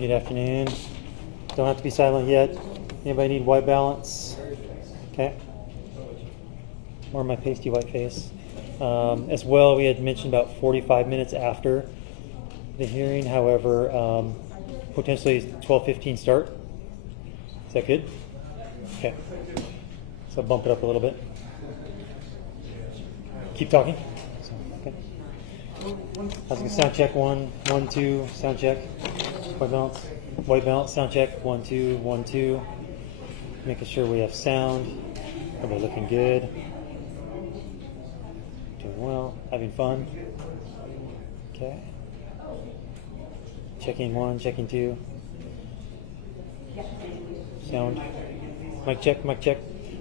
Good afternoon. Don't have to be silent yet. Anybody need white balance? Okay. Or my pasty white face. As well, we had mentioned about 45 minutes after the hearing. However, potentially 12:15 start. Is that good? Okay. So bump it up a little bit. Keep talking. Okay. How's it? Sound check 1, 1, 2. Sound check. White balance. White balance. Sound check 1, 2, 1, 2. Making sure we have sound. Everybody looking good. Doing well. Having fun. Okay. Checking 1, checking 2. Sound. Mic check, mic check.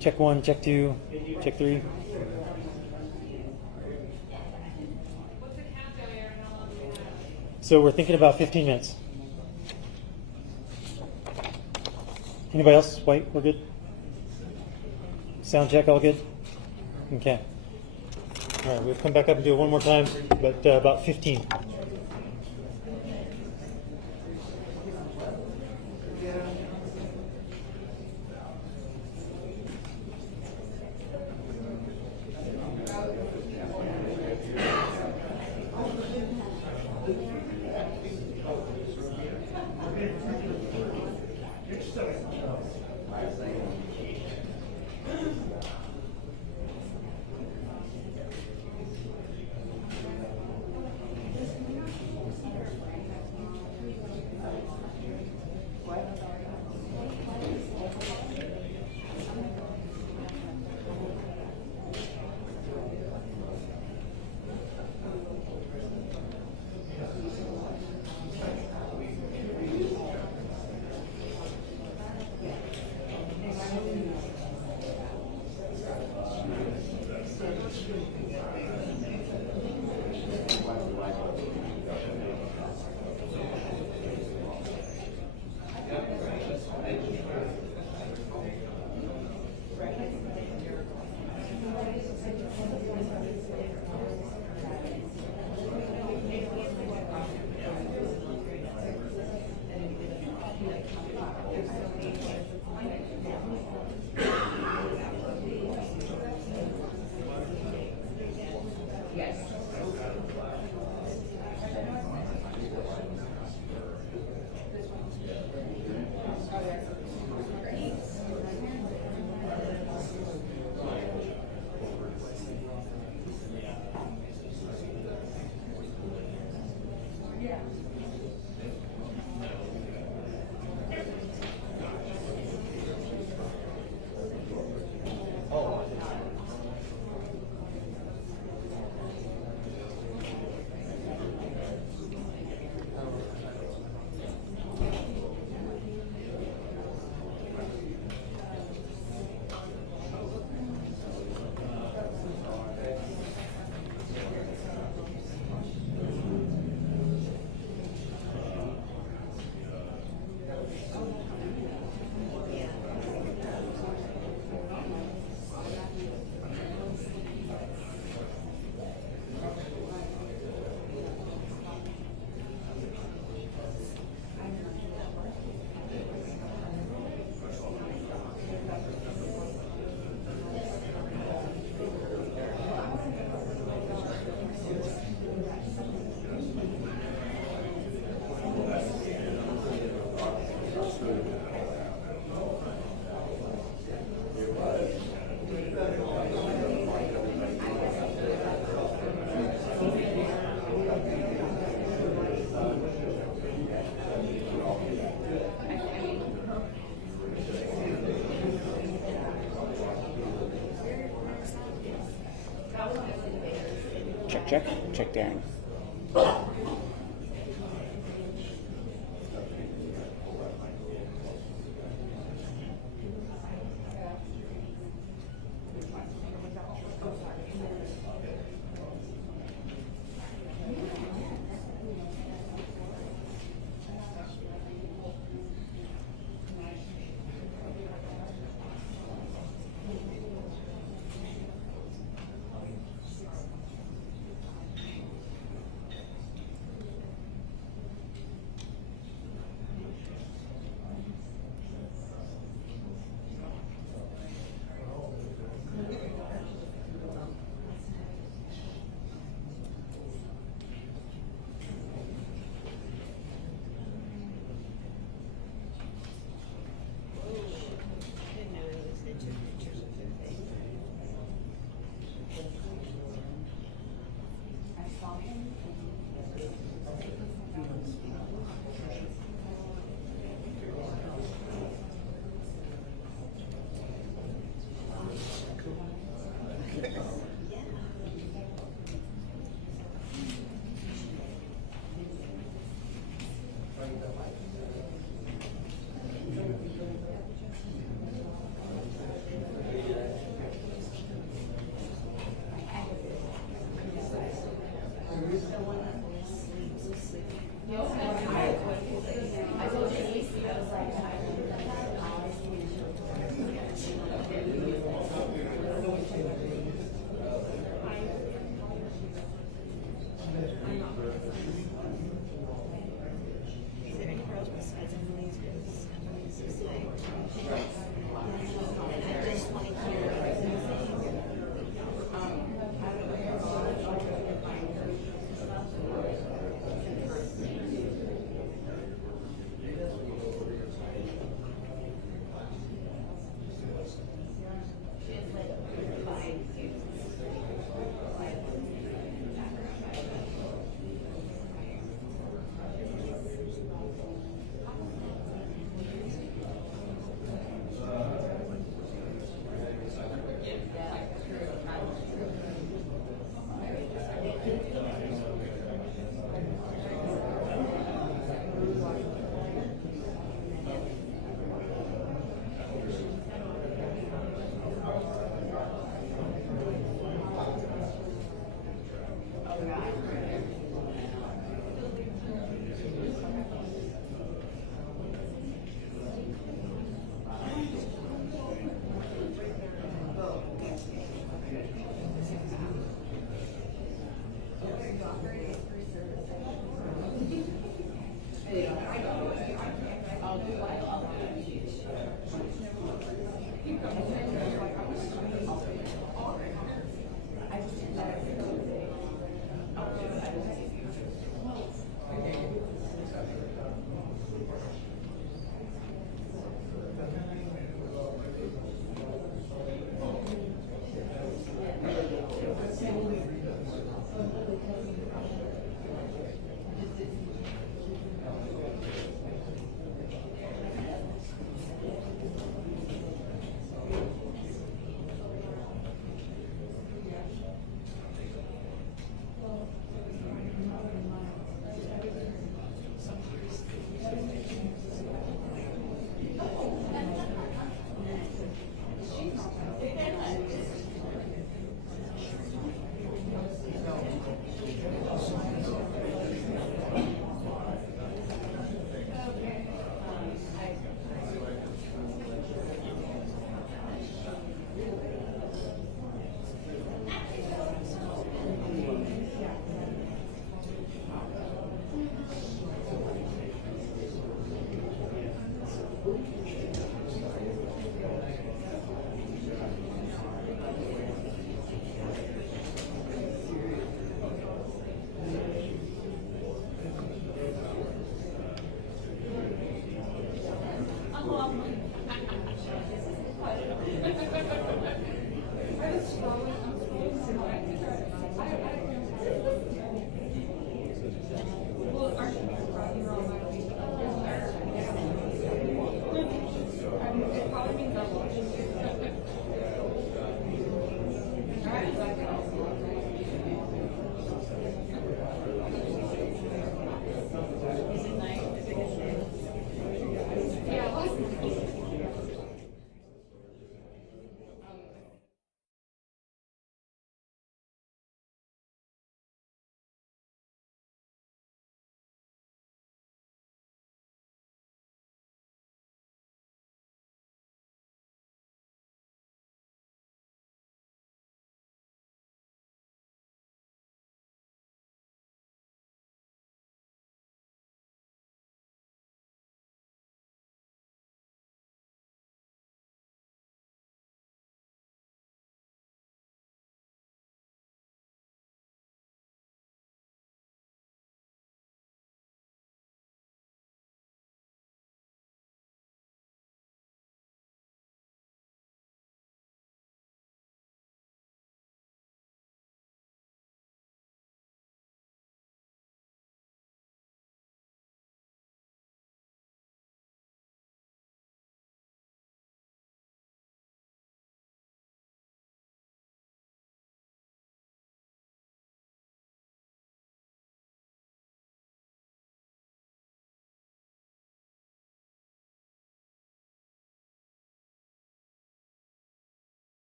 Check 1, check 2, check 3. So we're thinking about 15 minutes. Anybody else? White, we're good? Sound check, all good? Okay. All right, we'll come back up and do it one more time, but about 15. Check down.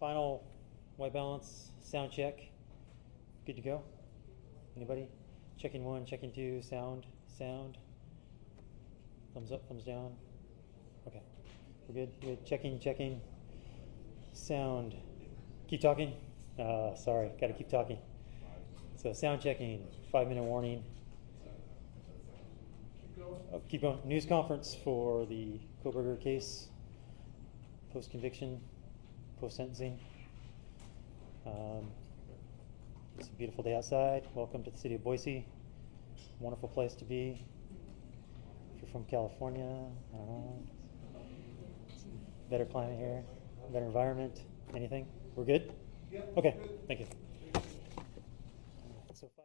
Final white balance, sound check. Good to go? Anybody? Checking one, checking two, sound. Thumbs up, thumbs down. Okay, we're good. Good. Checking. Sound. Keep talking. Sorry, gotta keep talking. So sound checking, 5-minute warning. Oh, keep going. News conference for the Kohberger case, post-conviction, post-sentencing. It's a beautiful day outside. Welcome to the city of Boise. Wonderful place to be. If you're from California, I don't know. It's a better climate here, better environment, anything? We're good? Okay, thank you. So 5 minutes.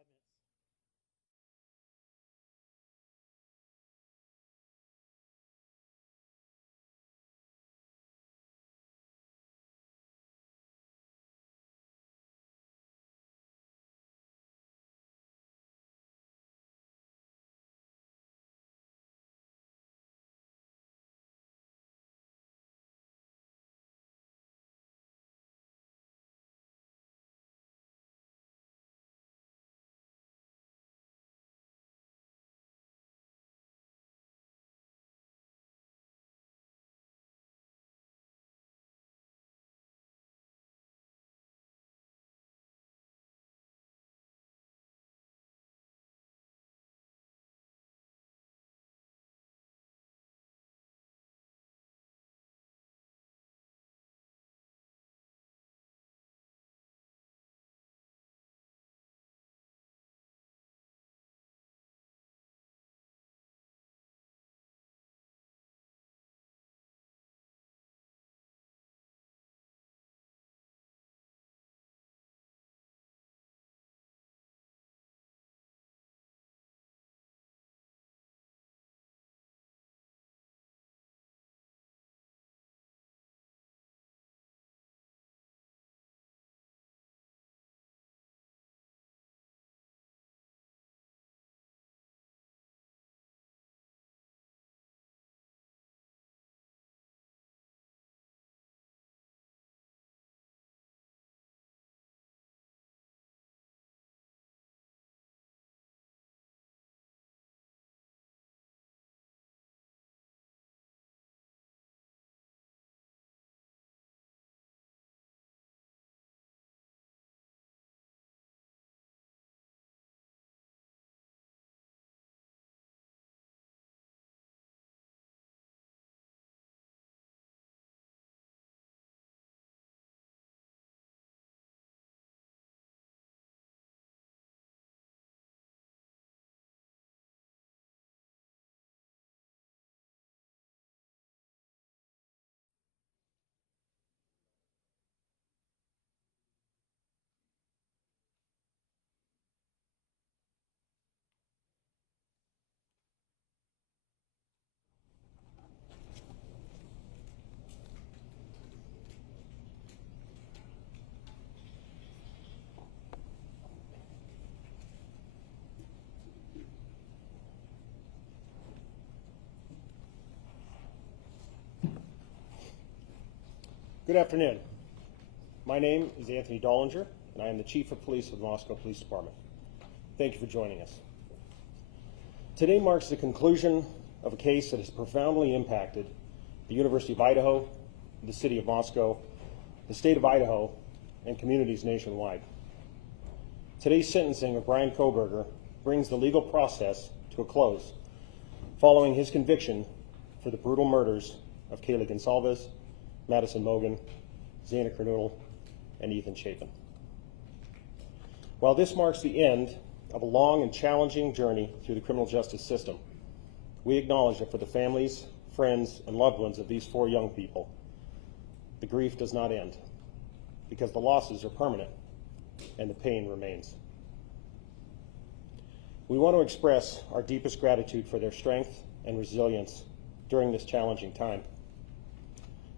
Good afternoon. My name is Anthony Dollinger, and I am the Chief of Police of the Moscow Police Department. Thank you for joining us. Today marks the conclusion of a case that has profoundly impacted the University of Idaho, the City of Moscow, the State of Idaho, and communities nationwide. Today's sentencing of Bryan Kohberger brings the legal process to a close following his conviction for the brutal murders of Kaylee Goncalves, Madison Mogen, Xana Kernodle, and Ethan Chapin. While this marks the end of a long and challenging journey through the criminal justice system, we acknowledge that for the families, friends, and loved ones of these four young people, the grief does not end, because the losses are permanent and the pain remains. We want to express our deepest gratitude for their strength and resilience during this challenging time.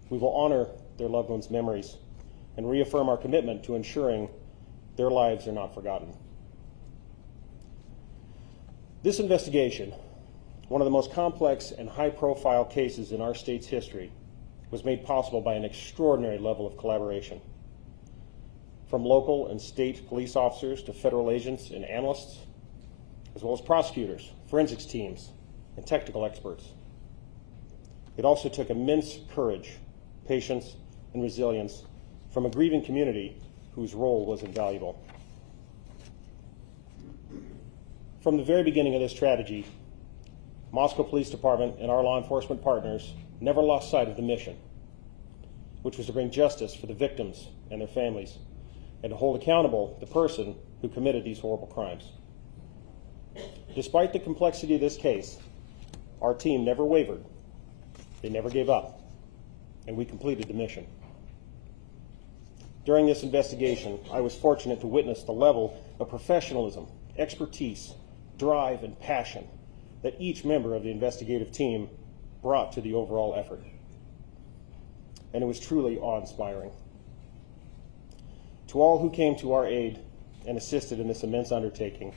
We will honor their loved ones' memories and reaffirm our commitment to ensuring their lives are not forgotten. This investigation, one of the most complex and high-profile cases in our state's history, was made possible by an extraordinary level of collaboration. From local and state police officers to federal agents and analysts, as well as prosecutors, forensics teams, and technical experts. It also took immense courage, patience, and resilience from a grieving community whose role was invaluable. From the very beginning of this tragedy, Moscow Police Department and our law enforcement partners never lost sight of the mission, which was to bring justice for the victims and their families, and to hold accountable the person who committed these horrible crimes. Despite the complexity of this case, our team never wavered. They never gave up, and we completed the mission. During this investigation, I was fortunate to witness the level of professionalism, expertise, drive, and passion that each member of the investigative team brought to the overall effort. And it was truly awe-inspiring. To all who came to our aid and assisted in this immense undertaking,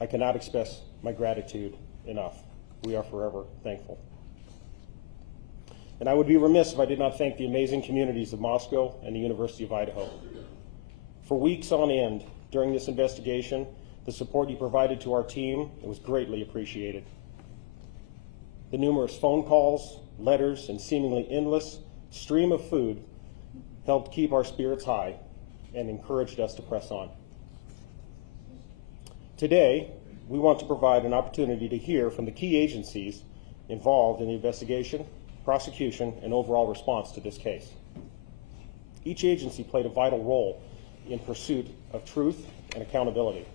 I cannot express my gratitude enough. We are forever thankful. And I would be remiss if I did not thank the amazing communities of Moscow and the University of Idaho. For weeks on end during this investigation, the support you provided to our team was greatly appreciated. The numerous phone calls, letters, and seemingly endless stream of food helped keep our spirits high and encouraged us to press on. Today, we want to provide an opportunity to hear from the key agencies involved in the investigation, prosecution, and overall response to this case. Each agency played a vital role in pursuit of truth and accountability.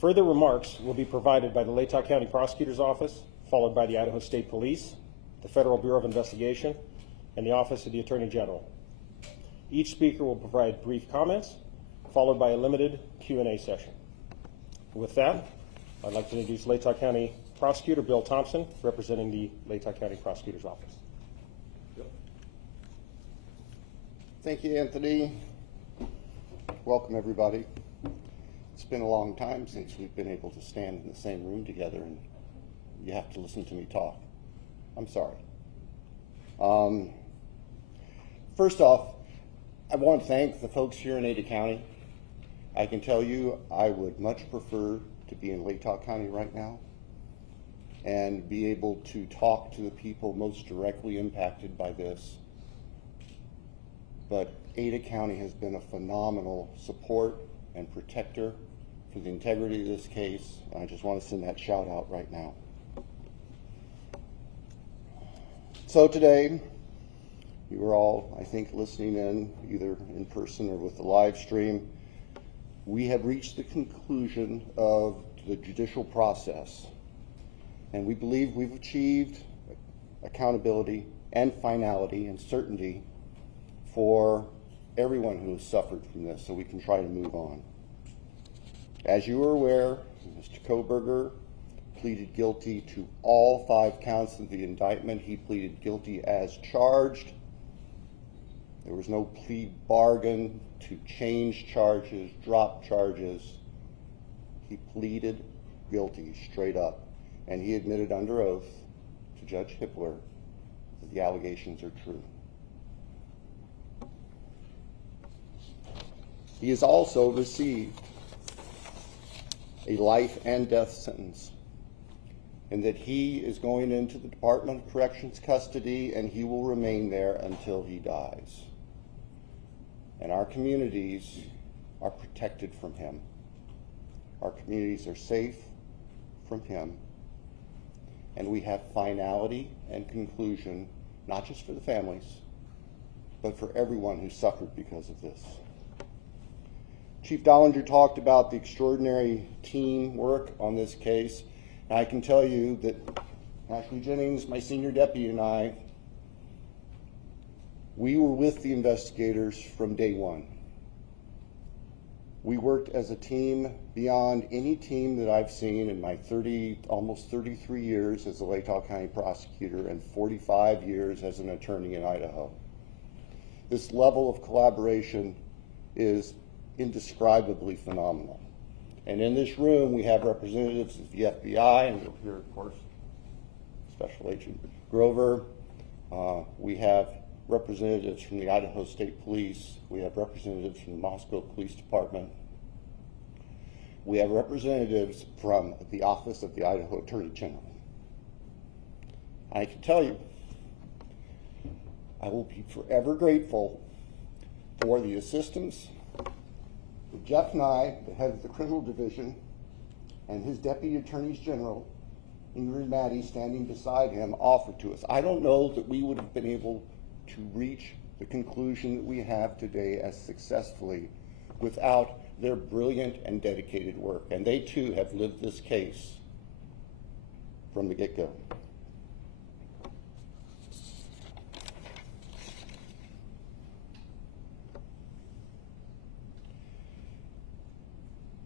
Further remarks will be provided by the Latah County Prosecutor's Office, followed by the Idaho State Police, the Federal Bureau of Investigation, and the Office of the Attorney General. Each speaker will provide brief comments, followed by a limited Q&A session. With that, I'd like to introduce Latah County Prosecutor Bill Thompson, representing the Latah County Prosecutor's Office. Thank you, Anthony. Welcome, everybody. It's been a long time since we've been able to stand in the same room together, and you have to listen to me talk. I'm sorry. First off, I want to thank the folks here in Ada County. I can tell you I would much prefer to be in Latah County right now and be able to talk to the people most directly impacted by this. But Ada County has been a phenomenal support and protector for the integrity of this case. And I just want to send that shout out right now. So today, you were all, I think, listening in either in person or with the live stream. We have reached the conclusion of the judicial process, and we believe we've achieved accountability and finality and certainty for everyone who has suffered from this, so we can try to move on. As you are aware, Mr. Kohberger pleaded guilty to all 5 counts of the indictment. He pleaded guilty as charged. There was no plea bargain to change charges, drop charges. He pleaded guilty straight up, and he admitted under oath to Judge Hippler that the allegations are true. He has also received a life and death sentence, and that he is going into the Department of Corrections custody and he will remain there until he dies. And our communities are protected from him. Our communities are safe from him. And we have finality and conclusion, not just for the families, but for everyone who suffered because of this. Chief Dollinger talked about the extraordinary teamwork on this case. And I can tell you that Ashley Jennings, my senior deputy, and I, we were with the investigators from day one. We worked as a team beyond any team that I've seen in my almost 33 years as a Latah County prosecutor and 45 years as an attorney in Idaho. This level of collaboration is indescribably phenomenal. And in this room, we have representatives of the FBI, and you'll hear, of course, Special Agent Grover. We have representatives from the Idaho State Police. We have representatives from the Moscow Police Department. We have representatives from the Office of the Idaho Attorney General. I can tell you, I will be forever grateful for the assistance that Jeff Nye, the head of the criminal division, and his deputy attorneys general, Ingrid Maddie, standing beside him, offered to us. I don't know that we would have been able to reach the conclusion that we have today as successfully without their brilliant and dedicated work. And they too have lived this case from the get-go.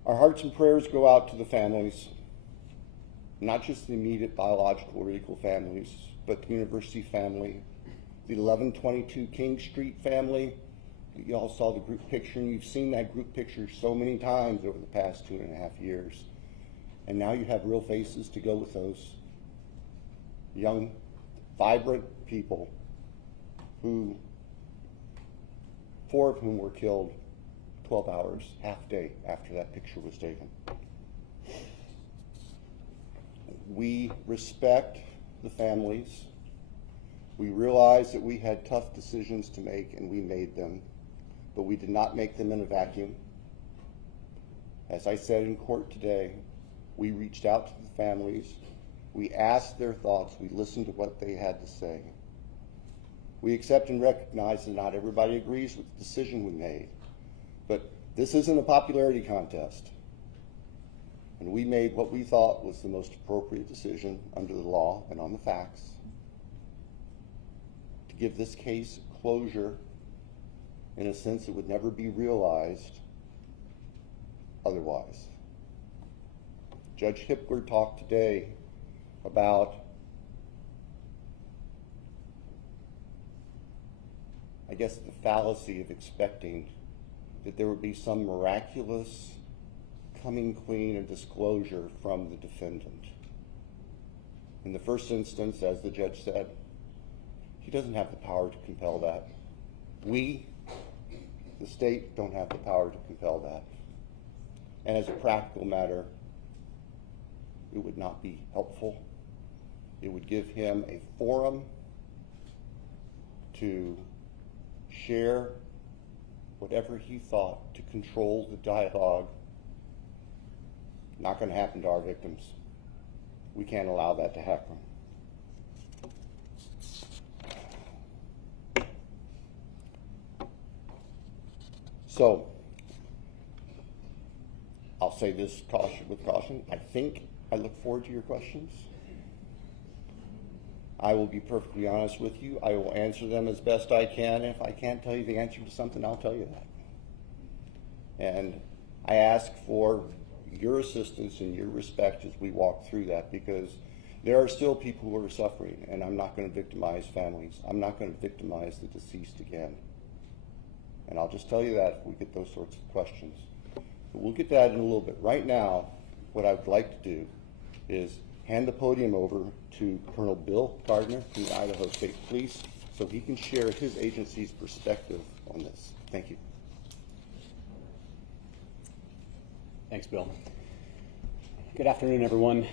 Our hearts and prayers go out to the families, not just the immediate biological or legal families, but the university family, the 1122 King Street family. You all saw the group picture, and you've seen that group picture so many times over the past 2.5 years. And now you have real faces to go with those young, vibrant people who, 4 of whom were killed 12 hours, half day after that picture was taken. We respect the families. We realize that we had tough decisions to make, and we made them, but we did not make them in a vacuum. As I said in court today, we reached out to the families. We asked their thoughts. We listened to what they had to say. We accept and recognize that not everybody agrees with the decision we made, but this isn't a popularity contest. And we made what we thought was the most appropriate decision under the law and on the facts to give this case closure in a sense that would never be realized otherwise. Judge Hipler talked today about, I guess, the fallacy of expecting that there would be some miraculous coming clean and disclosure from the defendant. In the first instance, as the judge said, he doesn't have the power to compel that. We, the state, don't have the power to compel that. And as a practical matter, it would not be helpful. It would give him a forum to share whatever he thought to control the dialogue. Not going to happen to our victims. We can't allow that to happen. So, I'll say this with caution. I look forward to your questions. I will be perfectly honest with you. I will answer them as best I can. If I can't tell you the answer to something, I'll tell you that. And I ask for your assistance and your respect as we walk through that, because there are still people who are suffering, and I'm not going to victimize families. I'm not going to victimize the deceased again. And I'll just tell you that if we get those sorts of questions. But we'll get to that in a little bit. Right now, what I would like to do is hand the podium over to Colonel Bill Gardner from the Idaho State Police so he can share his agency's perspective on this. Thank you. Thanks, Bill. Good afternoon, everyone.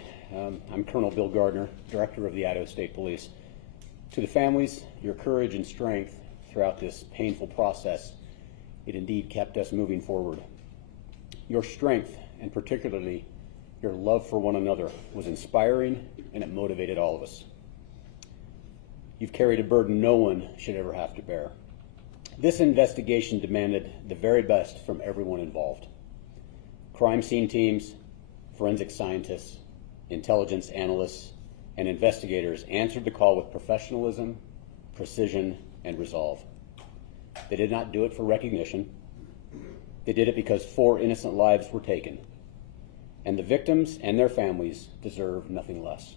I'm Colonel Bill Gardner, Director of the Idaho State Police. To the families, your courage and strength throughout this painful process, it indeed kept us moving forward. Your strength, and particularly your love for one another, was inspiring, and it motivated all of us. You've carried a burden no one should ever have to bear. This investigation demanded the very best from everyone involved. Crime scene teams, forensic scientists, intelligence analysts, and investigators answered the call with professionalism, precision, and resolve. They did not do it for recognition. They did it because 4 innocent lives were taken, and the victims and their families deserve nothing less.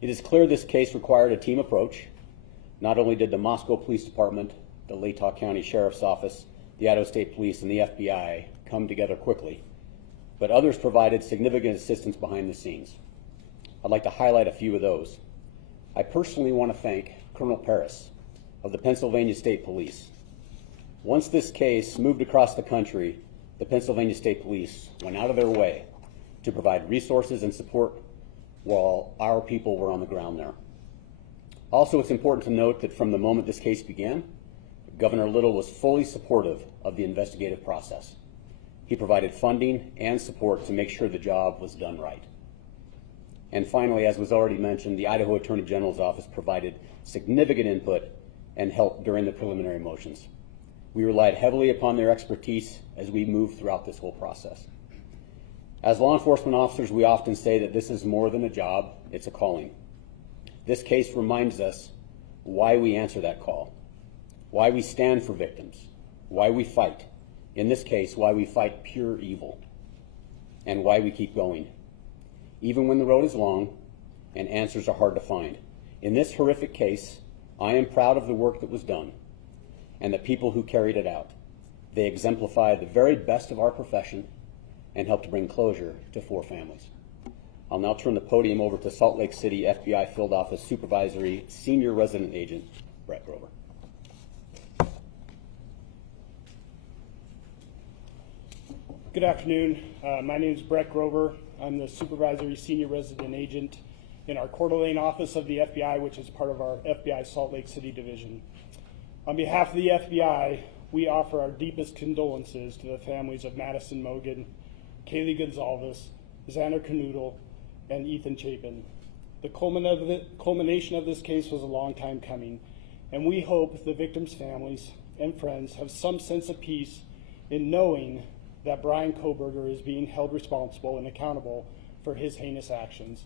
It is clear this case required a team approach. Not only did the Moscow Police Department, the Latah County Sheriff's Office, the Idaho State Police, and the FBI come together quickly, but others provided significant assistance behind the scenes. I'd like to highlight a few of those. I personally want to thank Colonel Paris of the Pennsylvania State Police. Once this case moved across the country, the Pennsylvania State Police went out of their way to provide resources and support while our people were on the ground there. Also, it's important to note that from the moment this case began, Governor Little was fully supportive of the investigative process. He provided funding and support to make sure the job was done right. And finally, as was already mentioned, the Idaho Attorney General's office provided significant input and help during the preliminary motions. We relied heavily upon their expertise as we moved throughout this whole process. As law enforcement officers, we often say that this is more than a job, it's a calling. This case reminds us why we answer that call, why we stand for victims, why we fight. In this case, why we fight pure evil, and why we keep going, even when the road is long and answers are hard to find. In this horrific case, I am proud of the work that was done and the people who carried it out. They exemplify the very best of our profession and helped bring closure to 4 families. I'll now turn the podium over to Salt Lake City FBI Field Office Supervisory Senior Resident Agent, Brett Grover. Good afternoon. My name is Brett Grover. I'm the Supervisory Senior Resident Agent in our Coeur d'Alene office of the FBI, which is part of our FBI Salt Lake City division. On behalf of the FBI, we offer our deepest condolences to the families of Madison Mogen, Kaylee Goncalves, Xana Kernodle, and Ethan Chapin. The culmination of this case was a long time coming, and we hope the victims' families and friends have some sense of peace in knowing that Bryan Kohberger is being held responsible and accountable for his heinous actions.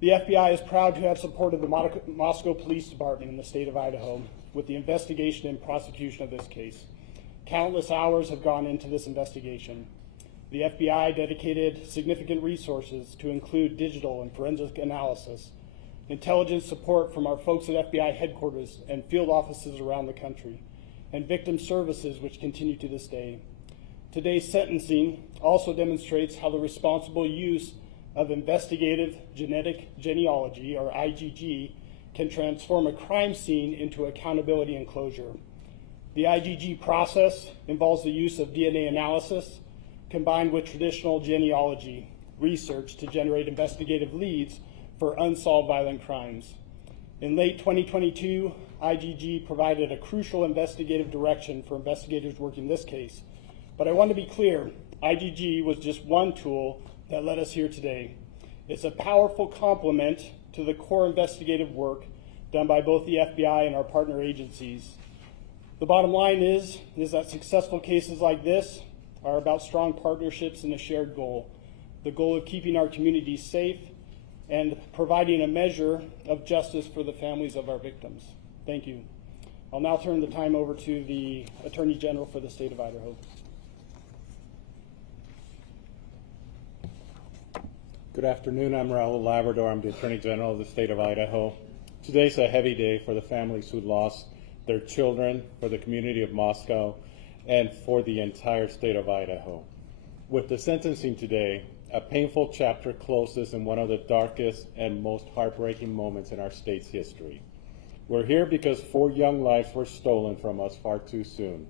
The FBI is proud to have supported the Moscow Police Department in the state of Idaho with the investigation and prosecution of this case. Countless hours have gone into this investigation. The FBI dedicated significant resources to include digital and forensic analysis, intelligence support from our folks at FBI headquarters and field offices around the country, and victim services which continue to this day. Today's sentencing also demonstrates how the responsible use of investigative genetic genealogy, or IgG, can transform a crime scene into accountability and closure. The IgG process involves the use of DNA analysis combined with traditional genealogy research to generate investigative leads for unsolved violent crimes. In late 2022, IgG provided a crucial investigative direction for investigators working this case. But I want to be clear, IgG was just one tool that led us here today. It's a powerful complement to the core investigative work done by both the FBI and our partner agencies. The bottom line is that successful cases like this are about strong partnerships and a shared goal, the goal of keeping our communities safe and providing a measure of justice for the families of our victims. Thank you. I'll now turn the time over to the Attorney General for the state of Idaho. Good afternoon. I'm Raul Labrador. I'm the Attorney General of the state of Idaho. Today's a heavy day for the families who lost their children, for the community of Moscow, and for the entire state of Idaho. With the sentencing today, a painful chapter closes in one of the darkest and most heartbreaking moments in our state's history. We're here because 4 young lives were stolen from us far too soon.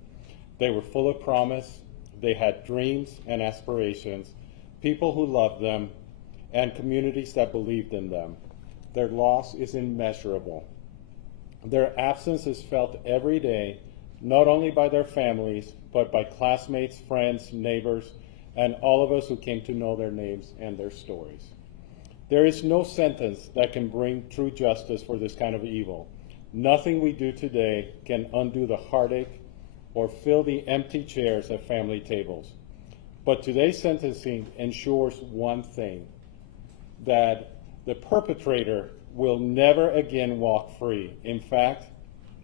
They were full of promise, They had dreams and aspirations, people who loved them, and communities that believed in them. Their loss is immeasurable. Their absence is felt every day, not only by their families, but by classmates, friends, neighbors, and all of us who came to know their names and their stories. There is no sentence that can bring true justice for this kind of evil. Nothing we do today can undo the heartache or fill the empty chairs at family tables. But today's sentencing ensures one thing, that the perpetrator will never again walk free. In fact,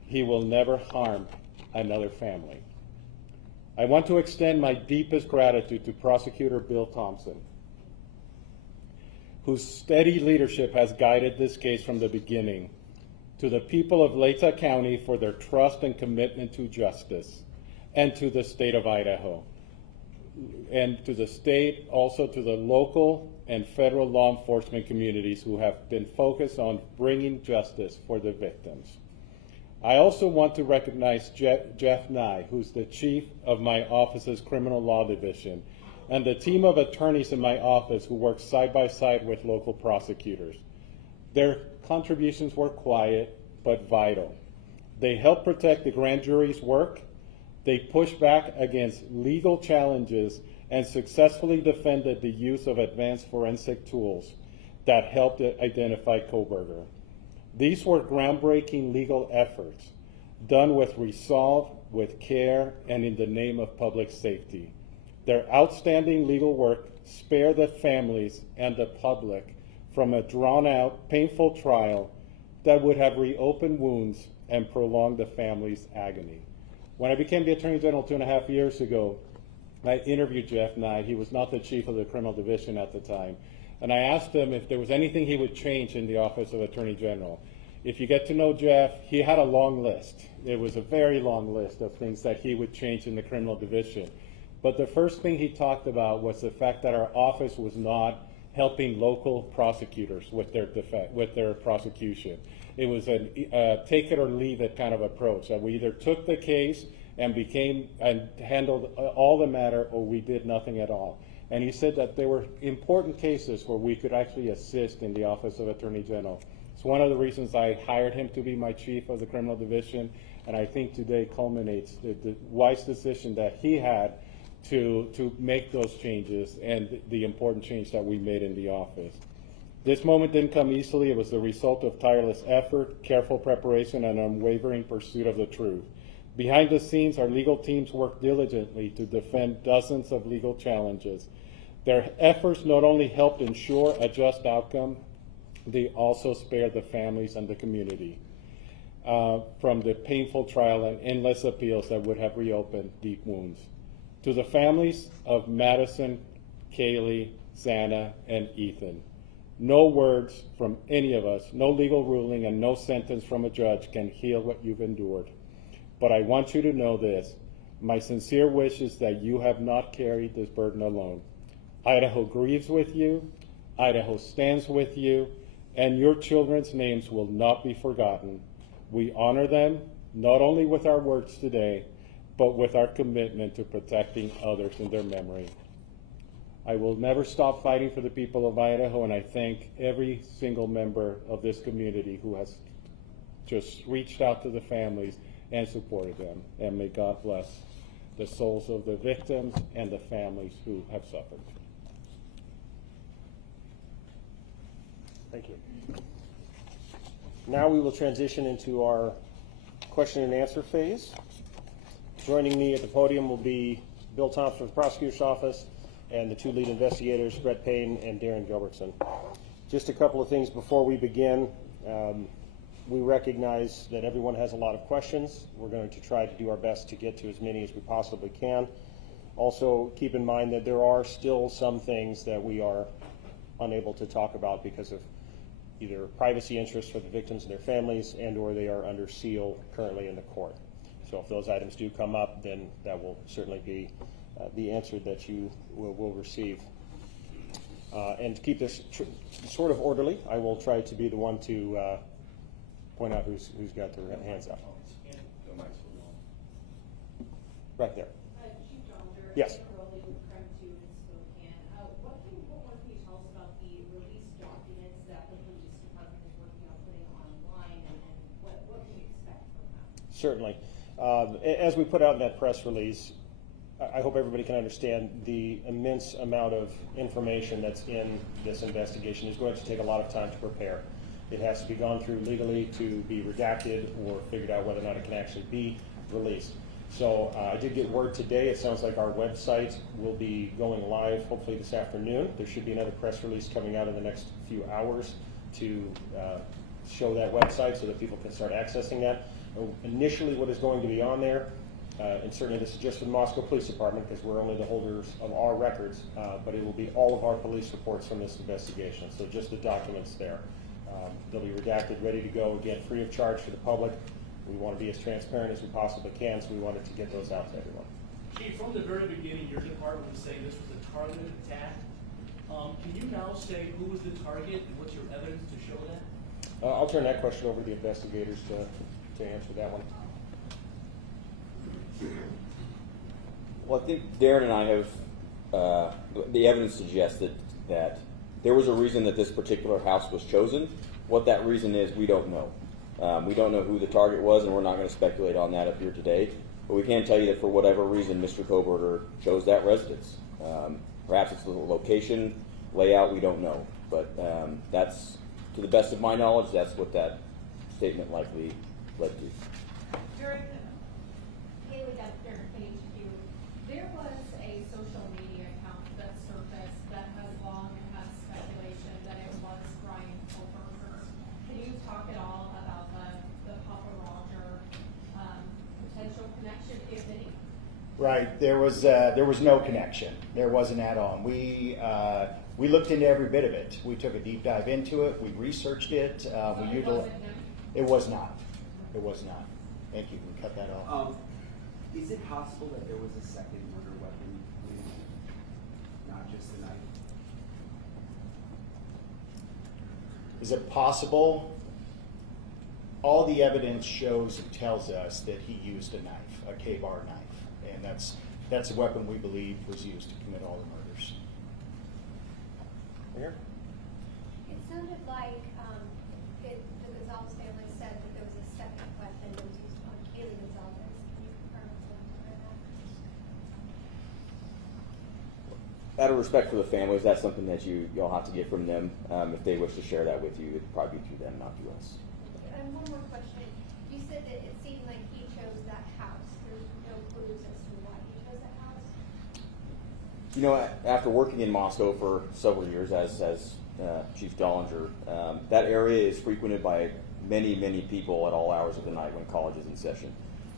he will never harm another family. I want to extend my deepest gratitude to Prosecutor Bill Thompson, whose steady leadership has guided this case from the beginning, to the people of Latah County for their trust and commitment to justice, and to the state of Idaho, and to the state, also to the local and federal law enforcement communities who have been focused on bringing justice for the victims. I also want to recognize Jeff Nye, who's the chief of my office's criminal law division, and the team of attorneys in my office who work side by side with local prosecutors. Their contributions were quiet but vital. They helped protect the grand jury's work. They pushed back against legal challenges and successfully defended the use of advanced forensic tools that helped identify Kohberger. These were groundbreaking legal efforts done with resolve, with care, and in the name of public safety. Their outstanding legal work spared the families and the public from a drawn-out, painful trial that would have reopened wounds and prolonged the family's agony. When I became the Attorney General 2.5 years ago, I interviewed Jeff Nye. He was not the chief of the criminal division at the time. And I asked him if there was anything he would change in the Office of Attorney General. If you get to know Jeff, he had a long list. It was a very long list of things that he would change in the criminal division. But the first thing he talked about was the fact that our office was not helping local prosecutors with their prosecution. It was a take it or leave it kind of approach, that we either took the case and handled all the matter, or we did nothing at all. And he said that there were important cases where we could actually assist in the Office of Attorney General. It's one of the reasons I hired him to be my chief of the criminal division, and I think today culminates the wise decision that he had to make those changes and the important change that we made in the office. This moment didn't come easily. It was the result of tireless effort, careful preparation, and unwavering pursuit of the truth. Behind the scenes, our legal teams worked diligently to defend dozens of legal challenges. Their efforts not only helped ensure a just outcome, they also spared the families and the community from the painful trial and endless appeals that would have reopened deep wounds. To the families of Madison, Kaylee, Xana, and Ethan, no words from any of us, no legal ruling, and no sentence from a judge can heal what you've endured. But I want you to know this. My sincere wish is that you have not carried this burden alone. Idaho grieves with you, Idaho stands with you, and your children's names will not be forgotten. We honor them, not only with our words today, but with our commitment to protecting others in their memory. I will never stop fighting for the people of Idaho, and I thank every single member of this community who has just reached out to the families and supported them. And may God bless the souls of the victims and the families who have suffered. Thank you. Now we will transition into our question and answer phase. Joining me at the podium will be Bill Thompson from the Prosecutor's Office and the two lead investigators, Brett Payne and Darren Gilbertson. Just a couple of things before we begin. We recognize that everyone has a lot of questions. We're going to try to do our best to get to as many as we possibly can. Also, keep in mind that there are still some things that we are unable to talk about because of either privacy interests for the victims and their families, and or they are under seal currently in the court. So if those items do come up, then that will certainly be the answer that you will receive. And to keep this sort of orderly, I will try to be the one to point out who's got their hands up. Right there. Chief Dollinger, Yes. What more can you tell us about the release documents that the police department is working on putting online, and what can we expect from that? Certainly. As we put out in that press release, I hope everybody can understand the immense amount of information that's in this investigation is going to take a lot of time to prepare. It has to be gone through legally to be redacted or figured out whether or not it can actually be released. So I did get word today. It sounds like our website will be going live hopefully this afternoon. There should be another press release coming out in the next few hours to show that website so that people can start accessing that. Initially, what is going to be on there, and certainly this is just for the Moscow Police Department because we're only the holders of our records, but it will be all of our police reports from this investigation. So just the documents there. They'll be redacted, ready to go, again, free of charge for the public. We want to be as transparent as we possibly can, so we wanted to get those out to everyone. Chief, from the very beginning, your department was saying this was a targeted attack. Can you now say who was the target and what's your evidence to show that? I'll turn that question over to the investigators to answer that one. Well, I think Darren and I have, the evidence suggests that there was a reason that this particular house was chosen. What that reason is, we don't know. We don't know who the target was, and we're not going to speculate on that up here today. But we can tell you that for whatever reason, Mr. Kohberger chose that residence. Perhaps it's the location, layout, we don't know. But that's, to the best of my knowledge, that's what that statement likely led to. During Kaylee got their HQ, there was a social media account that surfaced that has long had speculation that it was Bryan Kohberger. Can you talk at all about the Papa Roger potential connection, if any? Right, there was no connection. There wasn't at all. We looked into every bit of it. We took a deep dive into it. We researched it. So we it utilized. wasn't him? It was not. It was not. Thank you. We cut that off. Is it possible that there was a second murder weapon, not just the knife? Is it possible? All the evidence shows and tells us that he used a knife, a K-bar knife, and that's a weapon we believe was used to commit all the murders. Here. It sounded like the Goncalves family said that there was a second weapon that was used on Kaylee Goncalves. Can you confirm that? Out of respect for the families, that's something that you'll have to get from them. If they wish to share that with you, it'd probably be through them, not through us. And one more question. You said that it seemed like he chose that house. There's no clues as to why he chose that house? You know, after working in Moscow for several years as Chief Dollinger, that area is frequented by many, many people at all hours of the night when college is in session.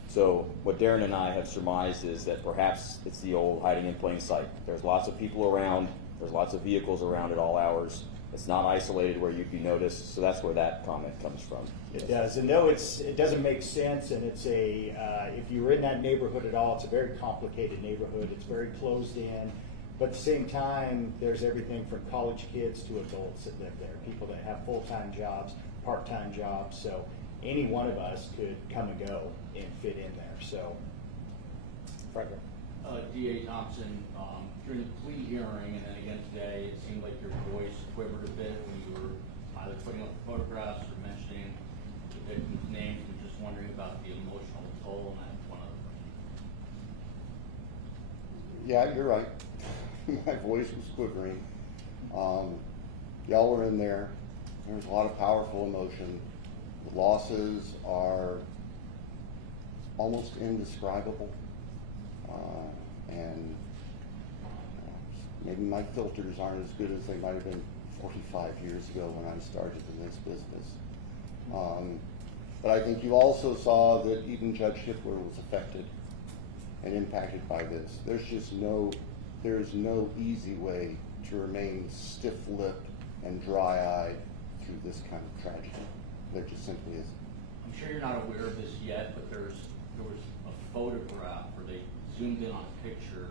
So what Darren and I have surmised is that perhaps it's the old hiding in plain sight. There's lots of people around. There's lots of vehicles around at all hours. It's not isolated where you'd be noticed. So that's where that comment comes from. It does, and no, it doesn't make sense, and it's if you're in that neighborhood at all, it's a very complicated neighborhood. It's very closed in, but at the same time, there's everything from college kids to adults that live there, people that have full-time jobs, part-time jobs, so any one of us could come and go and fit in there, so. Franklin. D.A. Thompson, during the plea hearing and then again today, it seemed like your voice quivered a bit when you were either putting up photographs or mentioning the victims' names. I'm just wondering about the emotional toll, and that's one other question. Yeah, you're right. My voice was quivering. Y'all were in there. There was a lot of powerful emotion. The losses are almost indescribable. And maybe my filters aren't as good as they might have been 45 years ago when I started in this business. But I think you also saw that even Judge Hippler was affected and impacted by this. There's no easy way to remain stiff-lipped and dry-eyed through this kind of tragedy. There just simply isn't. I'm sure you're not aware of this yet, but there was a photograph where they zoomed in on a picture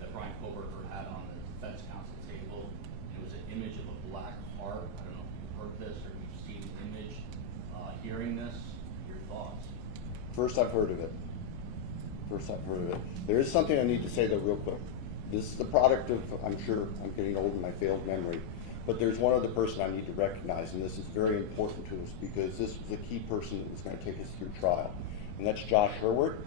that Bryan Kohberger had on the defense counsel table. It was an image of a black heart. I don't know if you've heard this or you've seen the image. Hearing this, your thoughts? First, I've heard of it. first I've heard of it. There is something I need to say though real quick. This is the product of, I'm sure I'm getting old in my failed memory, but there's one other person I need to recognize, and this is very important to us because this was a key person that was going to take us through trial, and that's Josh Hurward,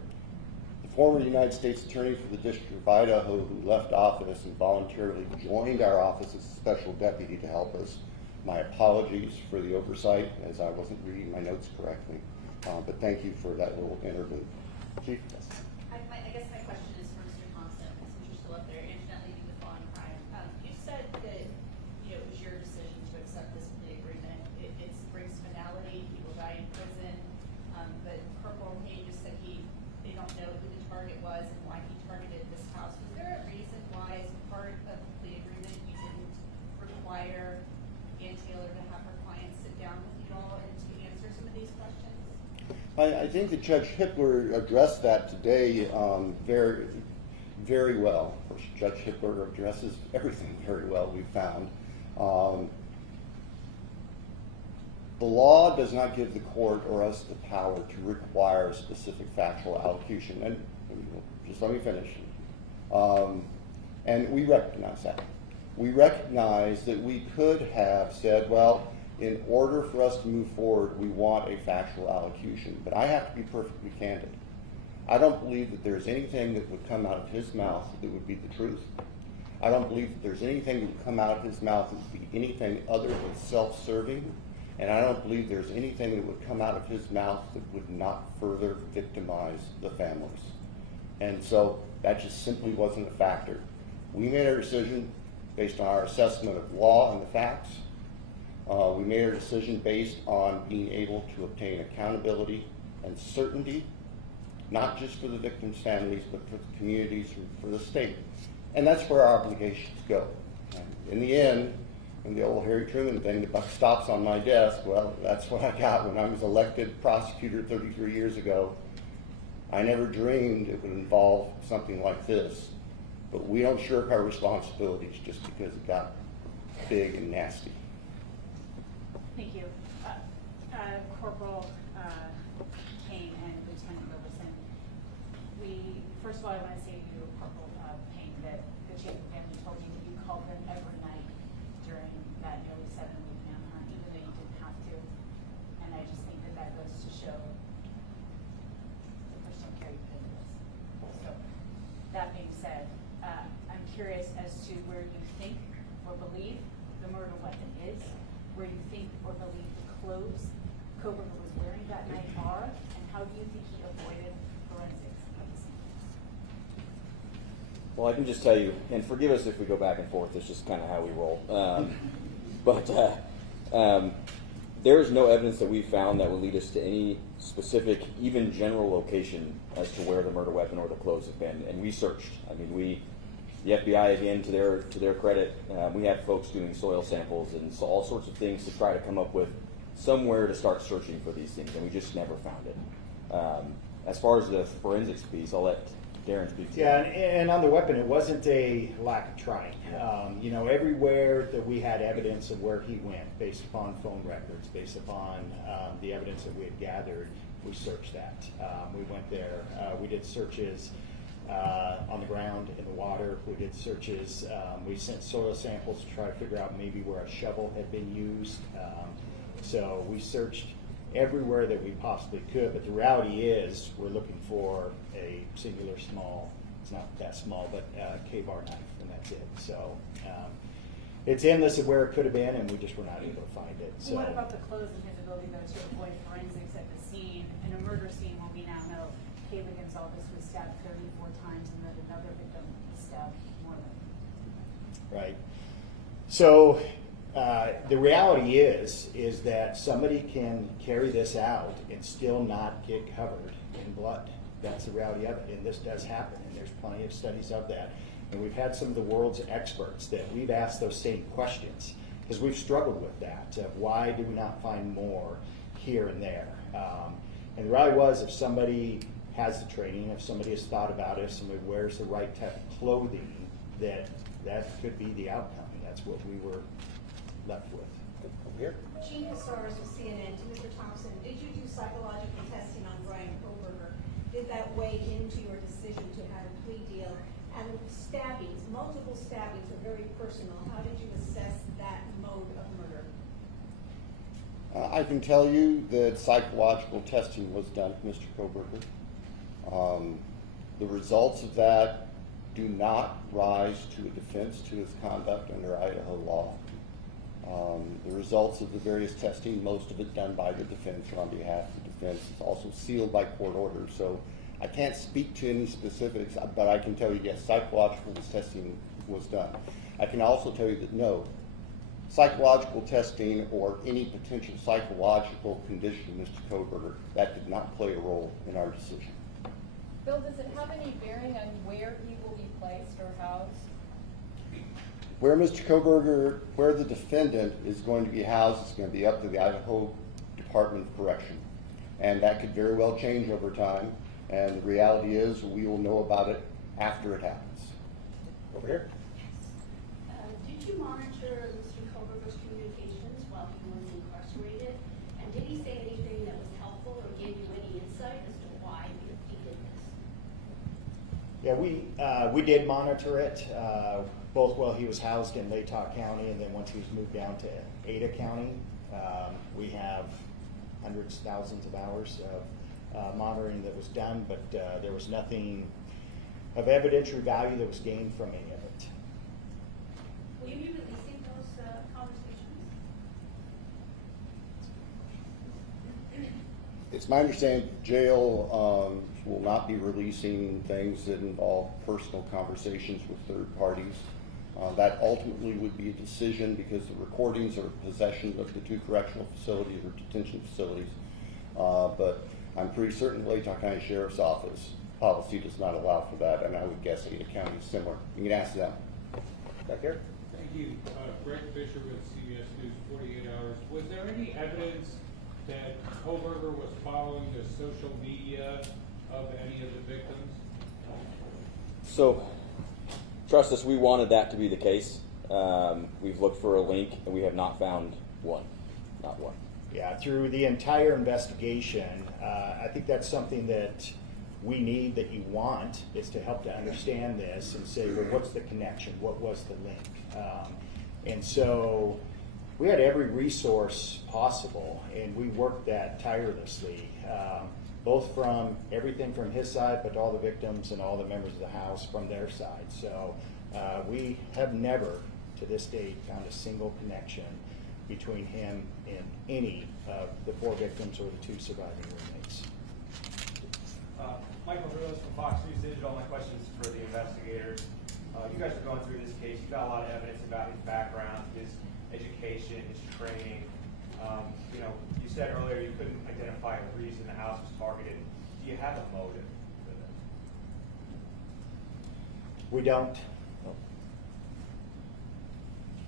the former United States Attorney for the District of Idaho who left office and voluntarily joined our office as a special deputy to help us. My apologies for the oversight as I wasn't reading my notes correctly, but thank you for that little interlude. Chief? Yes. I guess my question is for Mr. Thompson, since you're still up there, incidentally due to foreign crime. You said that it was your decision to accept this plea agreement. It brings finality. He will die in prison. But Corporal Payne just said they don't know who the target was and why he targeted this house. Was there a reason why, as part of the plea agreement, you didn't require Ann Taylor to have her client sit down with you all and to answer some of these questions? I think that Judge Hippler addressed that today very, very well. Of course, Judge Hippler addresses everything very well, we found. The law does not give the court or us the power to require a specific factual allocution. And just let me finish. And we recognize that. We recognize that we could have said, well, in order for us to move forward, we want a factual allocution. But I have to be perfectly candid. I don't believe that there's anything that would come out of his mouth that would be the truth. I don't believe that there's anything that would come out of his mouth that would be anything other than self-serving. And I don't believe there's anything that would come out of his mouth that would not further victimize the families. And so that just simply wasn't a factor. We made our decision based on our assessment of law and the facts. We made our decision based on being able to obtain accountability and certainty, not just for the victims' families, but for the communities and for the state. And that's where our obligations go. In the end, in the old Harry Truman thing, the buck stops on my desk. Well, that's what I got when I was elected prosecutor 33 years ago. I never dreamed it would involve something like this. But we don't shirk our responsibilities just because it got big and nasty. Thank you. Corporal Payne and Lieutenant Roberson, first of all, I want to say to you, Corporal Payne, that the Chapin family told me that you called them every night during that nearly 7-week manhunt, even though you didn't have to. And I just think that that goes to show the personal care you put into this. So, that being said, I'm curious as to where you think or believe the murder weapon is, where you think or believe the clothes Kohberger was wearing that night are, and how do you think he avoided forensics of the scene? Well, I can just tell you, and forgive us if we go back and forth, it's just kind of how we roll. There is no evidence that we found that would lead us to any specific, even general location as to where the murder weapon or the clothes have been, and we searched. I mean, the FBI, again, to their credit, we had folks doing soil samples and so all sorts of things to try to come up with somewhere to start searching for these things, and we just never found it. As far as the forensics piece, I'll let Darren speak to Yeah, that. and on the weapon, it wasn't a lack of trying. Everywhere that we had evidence of where he went, based upon phone records, based upon the evidence that we had gathered, we searched that. We went there. We did searches on the ground, in the water. We did searches. We sent soil samples to try to figure out maybe where a shovel had been used. So we searched everywhere that we possibly could, but the reality is we're looking for a singular small, it's not that small, but K-bar knife, and that's it. So it's endless of where it could have been, and we just were not able to find it. So What about the clothes and his ability, though, to avoid forensics at the scene, in a murder scene where we now know Kaylee Goncalves was stabbed 34 times and that another victim was stabbed more than. Right. So the reality is that somebody can carry this out and still not get covered in blood. That's the reality of it, and this does happen, and there's plenty of studies of that. And we've had some of the world's experts that we've asked those same questions, because we've struggled with that. Why do we not find more here and there? And the reality was, if somebody has the training, if somebody has thought about it, if somebody wears the right type of clothing, that could be the outcome. And that's what we were left with. Over here. Chief of Stars with CNN. To Mr. Thompson, did you do psychological testing on Bryan Kohberger? did that weigh into your decision to have a plea deal? And stabbings, multiple stabbings are very personal. How did you assess that mode of murder? I can tell you that psychological testing was done, Mr. Kohberger. The results of that do not rise to a defense to his conduct under Idaho law. The results of the various testing, most of it done by the defense or on behalf of the defense, is also sealed by court order. So I can't speak to any specifics, but I can tell you, yes, psychological testing was done. I can also tell you that no, psychological testing or any potential psychological condition, Mr. Kohberger, that did not play a role in our decision. Bill, does it have any bearing on where he will be placed or housed? Where Mr. Kohberger, where the defendant is going to be housed is going to be up to the Idaho Department of Correction. And that could very well change over time. And the reality is we will know about it after it happens. Over here. Did you monitor Mr. Kohberger's communications while he was incarcerated? And did he say anything that was helpful or gave you any insight as to why he did this? Yeah, we did monitor it, both while he was housed in Latah County and then once he was moved down to Ada County. We have hundreds, thousands of hours of monitoring that was done, but there was nothing of evidentiary value that was gained from any of it. Will you be releasing those conversations? It's my understanding jail will not be releasing things that involve personal conversations with third parties. That ultimately would be a decision because the recordings are possession of the two correctional facilities or detention facilities. But I'm pretty certain the Latah County Sheriff's Office policy does not allow for that, and I would guess Ada County is similar. You can ask them. Back here. Thank you. Greg Fisher with CBS News 48 Hours. Was there any evidence that Kohberger was following the social media of any of the victims? So, trust us, we wanted that to be the case. We've looked for a link, and we have not found one. Not one. Yeah, through the entire investigation, I think that's something that we need, that you want, is to help to understand this and say, well, what's the connection? What was the link? And so we had every resource possible, and we worked that tirelessly, both from everything from his side, but all the victims and all the members of the house from their side. So we have never, to this date, found a single connection between him and any of the 4 victims or the 2 surviving roommates. Michael Rose from Fox News Digital. My question's for the investigators. You guys are going through this case. You've got a lot of evidence about his background, his education, his training. You said earlier you couldn't identify a reason the house was targeted. Do you have a motive for this? We don't.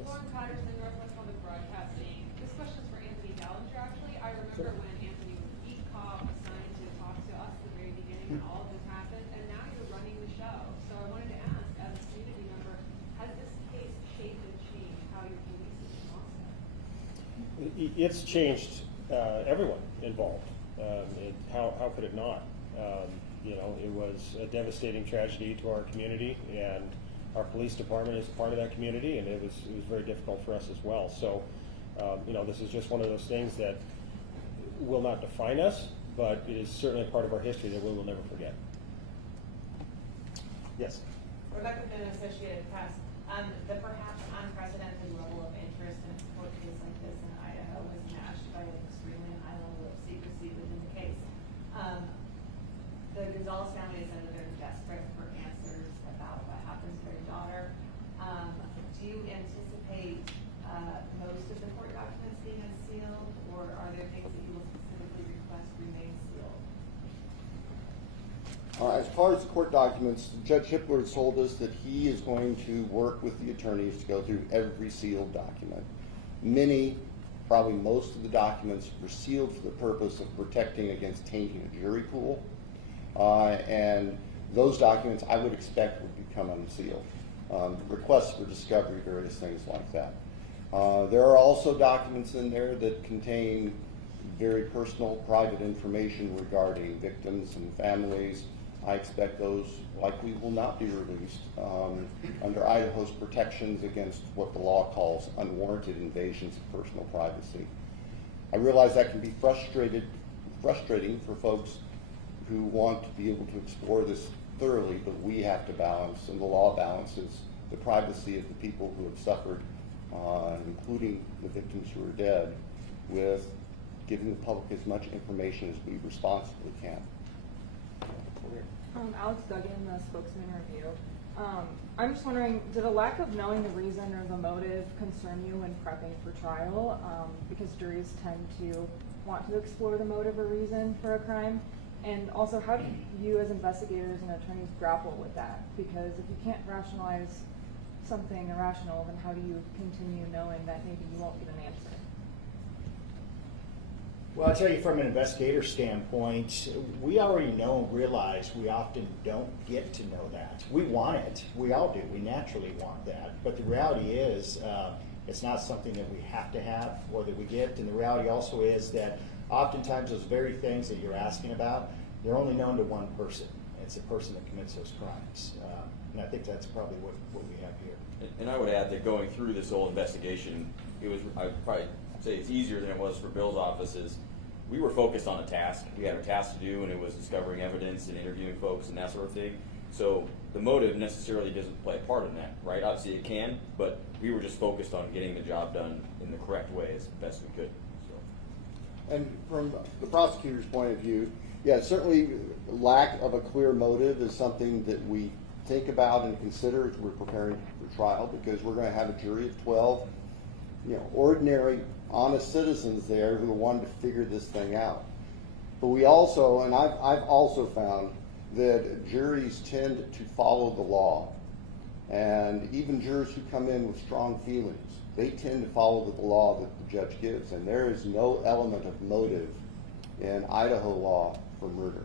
Lauren Patterson, Northwest Public Broadcasting. This question's for Anthony Dollinger, actually. I remember when Anthony was a beat cop assigned to talk to us at the very beginning when all of this happened, and now you're running the show. So I wanted to ask, as a community member, has this case shaped and changed how you're policing in Moscow? It's changed everyone involved. How could it not? It was a devastating tragedy to our community, and our police department is part of that community, and it was very difficult for us as well. So, this is just one of those things that will not define us, but it is certainly part of our history that we will never forget. Yes. Rebecca Finn, Associated Press. The perhaps unprecedented level of interest in a court case like this in Idaho was matched by an extremely high level of secrecy within the case. The Gonzalez family is under their desperate for answers about what happened to their daughter. Do you anticipate most of the court documents being unsealed, or are there things that you will specifically request remain sealed? As far as the court documents, Judge Hippler has told us that he is going to work with the attorneys to go through every sealed document. Many, probably most of the documents were sealed for the purpose of protecting against tainting a jury pool. And those documents I would expect would become unsealed. Requests for discovery, various things like that. There are also documents in there that contain very personal, private information regarding victims and families. I expect those likely will not be released under Idaho's protections against what the law calls unwarranted invasions of personal privacy. I realize that can be frustrating for folks who want to be able to explore this thoroughly, but we have to balance, and the law balances, the privacy of the people who have suffered, including the victims who are dead, with giving the public as much information as we responsibly can. Alex Duggan, the spokesman review. I'm just wondering, did a lack of knowing the reason or the motive concern you when prepping for trial? Because juries tend to want to explore the motive or reason for a crime. And also, how do you as investigators and attorneys grapple with that? Because if you can't rationalize something irrational, then how do you continue knowing that maybe you won't get an answer? Well, I'll tell you from an investigator standpoint, we already know and realize we often don't get to know that. We want it. We all do. We naturally want that. But the reality is it's not something that we have to have or that we get. And the reality also is that oftentimes those very things that you're asking about, they're only known to one person. It's the person that commits those crimes. And I think that's probably what we have here. And I would add that going through this whole investigation, I'd probably say it's easier than it was for Bill's offices. We were focused on a task. We had a task to do, and it was discovering evidence and interviewing folks and that sort of thing. So the motive necessarily doesn't play a part in that, right? Obviously it can, but we were just focused on getting the job done in the correct way as best we could. So. And from the prosecutor's point of view, yeah, certainly lack of a clear motive is something that we think about and consider as we're preparing for trial, because we're going to have a jury of 12, ordinary, honest citizens there who wanted to figure this thing out. But we also, and I've also found that juries tend to follow the law. And even jurors who come in with strong feelings, they tend to follow the law that the judge gives. And there is no element of motive in Idaho law for murder.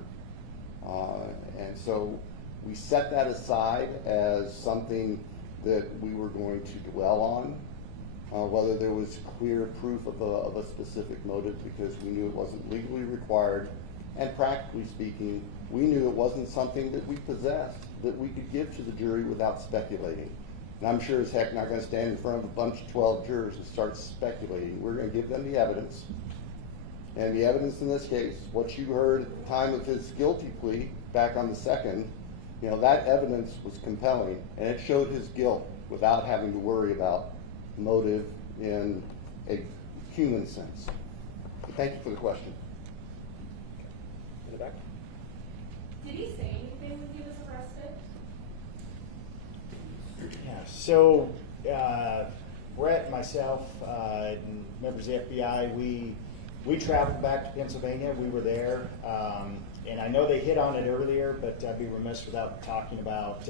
And so we set that aside as something that we were going to dwell on. Whether there was clear proof of a specific motive, because we knew it wasn't legally required, and practically speaking, we knew it wasn't something that we possessed, that we could give to the jury without speculating. And I'm sure as heck not going to stand in front of a bunch of 12 jurors and start speculating. We're going to give them the evidence. And the evidence in this case, what you heard at the time of his guilty plea back on the 2nd, that evidence was compelling, and it showed his guilt without having to worry about motive in a human sense. But thank you for the question. In the back. Did he say anything when he was arrested? Yeah, so Brett, myself, and members of the FBI, we traveled back to Pennsylvania. We were there, and I know they hit on it earlier, but I'd be remiss without talking about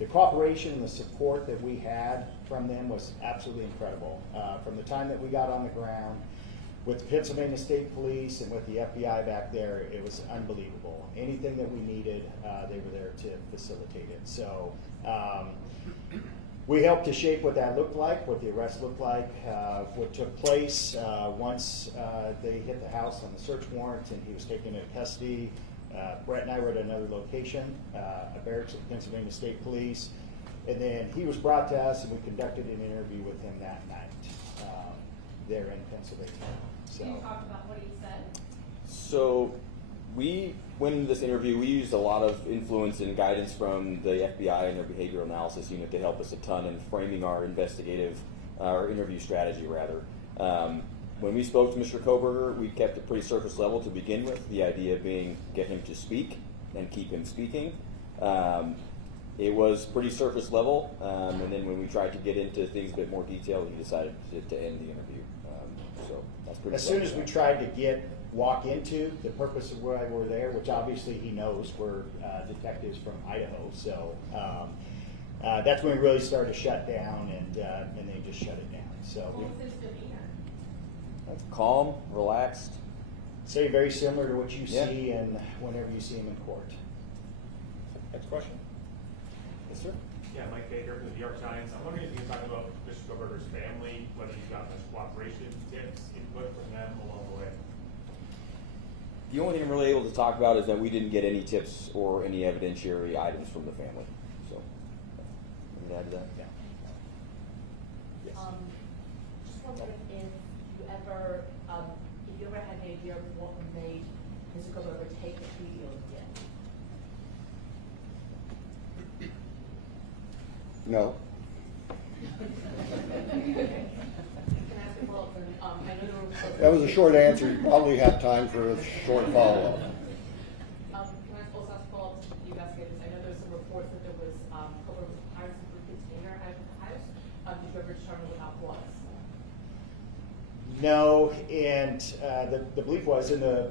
the cooperation and the support that we had from them was absolutely incredible. From the time that we got on the ground with the Pennsylvania State Police and with the FBI back there, it was unbelievable. Anything that we needed, they were there to facilitate it. So we helped to shape what that looked like, what the arrest looked like, what took place once they hit the house on the search warrant and he was taken into custody. Brett and I were at another location, a barracks of the Pennsylvania State Police, and then he was brought to us and we conducted an interview with him that night there in Pennsylvania. So. Can you talk about what he said? So we went into this interview, we used a lot of influence and guidance from the FBI and their behavioral analysis unit to help us a ton in framing our interview strategy rather. When we spoke to Mr. Kohberger, we kept it pretty surface level to begin with, the idea being get him to speak and keep him speaking. It was pretty surface level, and then when we tried to get into things a bit more detailed, he decided to end the interview. So that's pretty. As soon as we tried to walk into the purpose of why we're there, which obviously he knows we're detectives from Idaho, so that's when we really started to shut down, and they just shut it down. So. What was his demeanor? Calm, relaxed. Say very similar to what you see and whenever you see him in court. Next question. Yes, sir. Yeah, Mike Baker from the New York Times. I'm wondering if you can talk about Mr. Kohberger's family, whether you got much cooperation, tips, input from them along the way. The only thing I'm really able to talk about is that we didn't get any tips or any evidentiary items from the family. So, anything to add to that? Yeah. Yes. Just wondering if you ever had an idea of what made Mr. Kohberger take the plea deal again? No. That was a short answer. You probably have time for a short follow-up. Can I also ask follow-up to the investigators? I know there's some reports that there was Kohberger was hired some container at the house. Did you ever determine what that was? No, and the belief was in the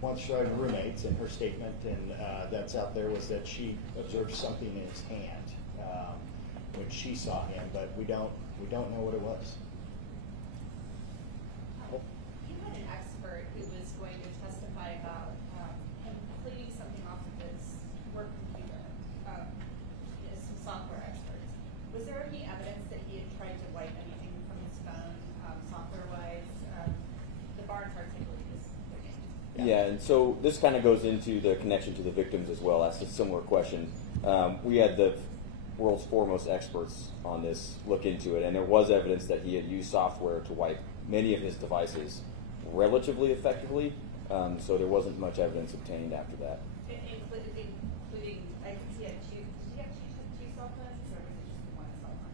one of the roommates in her statement, and that's out there, was that she observed something in his hand when she saw him, but we don't know what it was. You had an expert who was going to testify about him cleaning something off of his work computer. Some software experts. Was there any evidence that he had tried to wipe anything from his phone, software-wise? The bar charts, I believe, is their name. Yeah, and so this kind of goes into the connection to the victims as well. That's a similar question. We had the world's foremost experts on this look into it, and there was evidence that he had used software to wipe many of his devices relatively effectively, so there wasn't much evidence obtained after that. Including, I can see did he have two cell phones, or was it just one cell phone?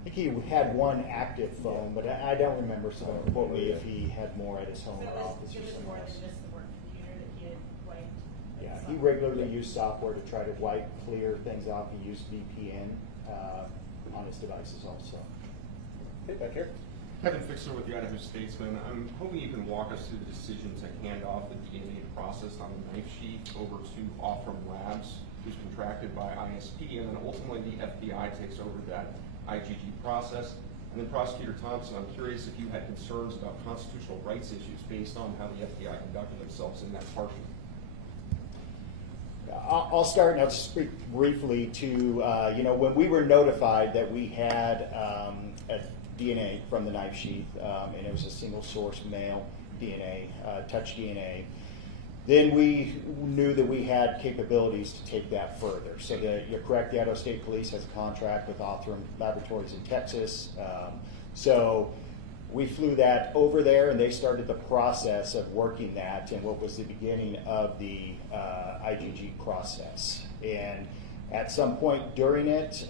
I think he had one active phone, but I don't remember, so quote me if he had more at his home So office or it was somewhere more else. than just the work computer that he had wiped? Yeah, he regularly used software to try to wipe, clear things off. He used VPN on his devices also. Hey, back here. Kevin Fixer with the Idaho Statesman. I'm hoping you can walk us through the decision to hand off the DNA process on the knife sheath over to Offram Labs, who's contracted by ISP, and then ultimately the FBI takes over that IgG process. And then Prosecutor Thompson, I'm curious if you had concerns about constitutional rights issues based on how the FBI conducted themselves in that portion. I'll start and I'll speak briefly to, when we were notified that we had a DNA from the knife sheath, and it was a single source male DNA, touch DNA, then we knew that we had capabilities to take that further. So you're correct, the Idaho State Police has a contract with Offram Laboratories in Texas. So we flew that over there, and they started the process of working that in what was the beginning of the IgG process. And at some point during it,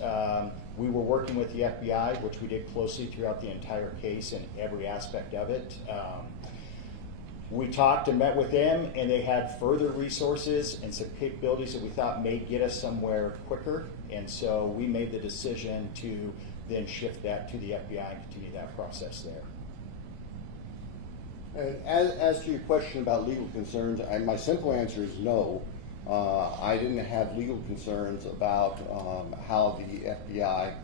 we were working with the FBI, which we did closely throughout the entire case and every aspect of it. We talked and met with them, and they had further resources and some capabilities that we thought may get us somewhere quicker. And so we made the decision to then shift that to the FBI and continue that process there. As to your question about legal concerns, my simple answer is no. I didn't have legal concerns about how the FBI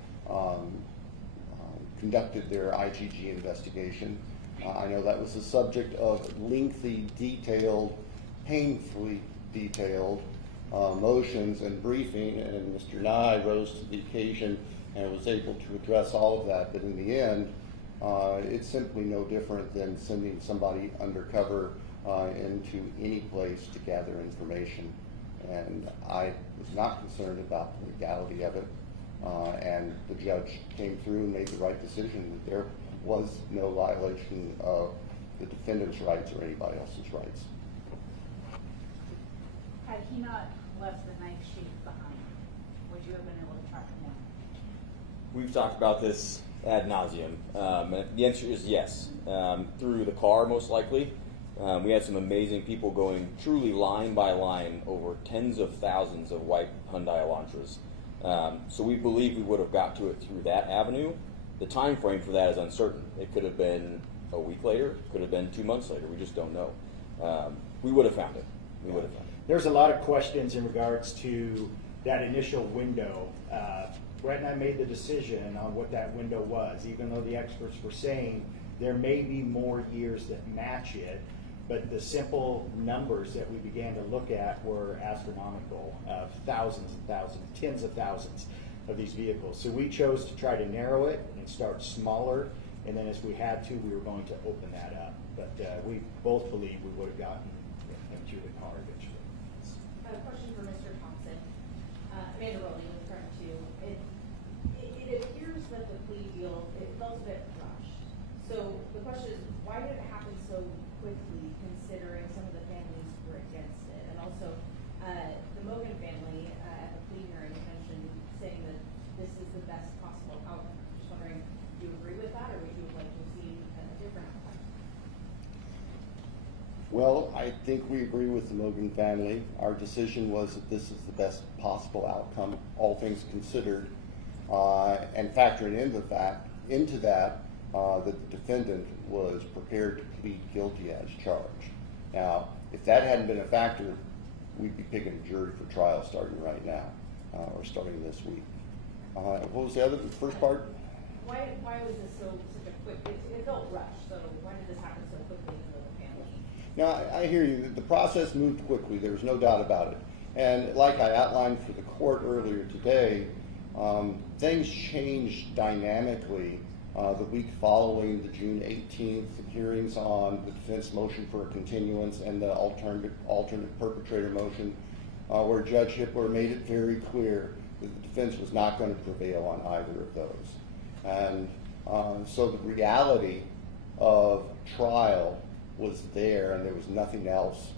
conducted their IgG investigation. I know that was the subject of lengthy, detailed, painfully detailed motions and briefing, and Mr. Nye rose to the occasion and was able to address all of that. But in the end, it's simply no different than sending somebody undercover into any place to gather information. And I was not concerned about the legality of it. And the judge came through and made the right decision that there was no violation of the defendant's rights or anybody else's rights. Had he not left the knife sheath behind, would you have been able to track him down? We've talked about this ad nauseum. The answer is yes. Through the car, most likely. We had some amazing people going truly line by line over tens of thousands of white Hyundai Elantras. So we believe we would have got to it through that avenue. The time frame for that is uncertain. It could have been a week later, it could have been 2 months later. We just don't know. We would have found it. We would have found it. There's a lot of questions in regards to that initial window. Brett and I made the decision on what that window was, even though the experts were saying there may be more years that match it, but the simple numbers that we began to look at were astronomical, of thousands and thousands, tens of thousands of these vehicles. So we chose to try to narrow it and start smaller And then as we had to, we were going to open that up. But we both believe we would have gotten him through the car eventually. A question for Mr. Thompson. Amanda Rowley with Current 2. It appears that the plea deal, it felt a bit rushed. So the question is, why did it happen so quickly, considering some of the families were against it? And also, the Mogen family at the plea hearing mentioned saying that this is the best possible outcome. Just wondering, do you agree with that, or would you like to see a different outcome? Well, I think we agree with the Mogen family. Our decision was that this is the best possible outcome, all things considered, and factoring into that the defendant was prepared to plead guilty as charged. Now, if that hadn't been a factor, we'd be picking a jury for trial starting right now, or starting this week. What was the first part? Why was this such a quick? It felt rushed. So why did this happen so quickly to the family? Now, I hear you. The process moved quickly. There's no doubt about it. And like I outlined for the court earlier today, things changed dynamically the week following the June 18th hearings on the defense motion for a continuance and the alternate perpetrator motion, where Judge Hippler made it very clear that the defense was not going to prevail on either of those. And so the reality of trial was there, and there was nothing else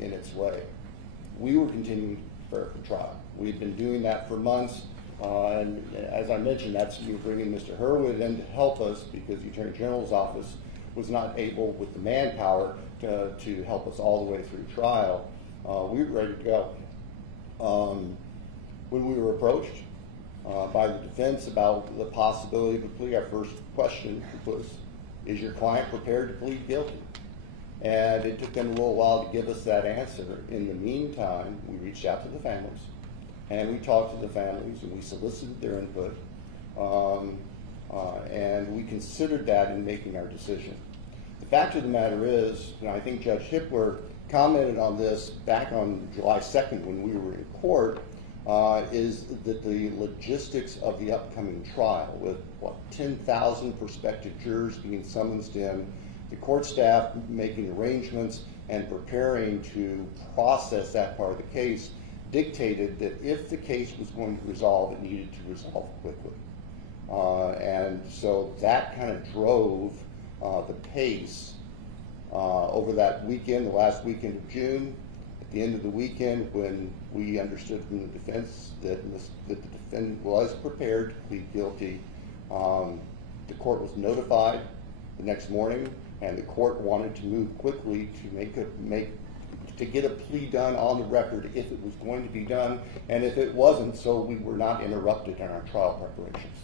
in its way. We were continuing to prepare for trial. We had been doing that for months, and as I mentioned, we were bringing Mr. Hurwood in to help us because the Attorney General's office was not able, with the manpower, to help us all the way through trial. We were ready to go. When we were approached by the defense about the possibility of a plea, our first question was, is your client prepared to plead guilty? And it took them a little while to give us that answer. In the meantime, we reached out to the families, and we talked to the families, and we solicited their input, and we considered that in making our decision. The fact of the matter is, and I think Judge Hippler commented on this back on July 2nd when we were in court, is that the logistics of the upcoming trial, with 10,000 prospective jurors being summoned in, the court staff making arrangements and preparing to process that part of the case, dictated that if the case was going to resolve, it needed to resolve quickly. And so that kind of drove the pace over that weekend, the last weekend of June. At the end of the weekend, when we understood from the defense that the defendant was prepared to plead guilty, the court was notified the next morning, and the court wanted to move quickly to get a plea done on the record if it was going to be done, and if it wasn't, so we were not interrupted in our trial preparations.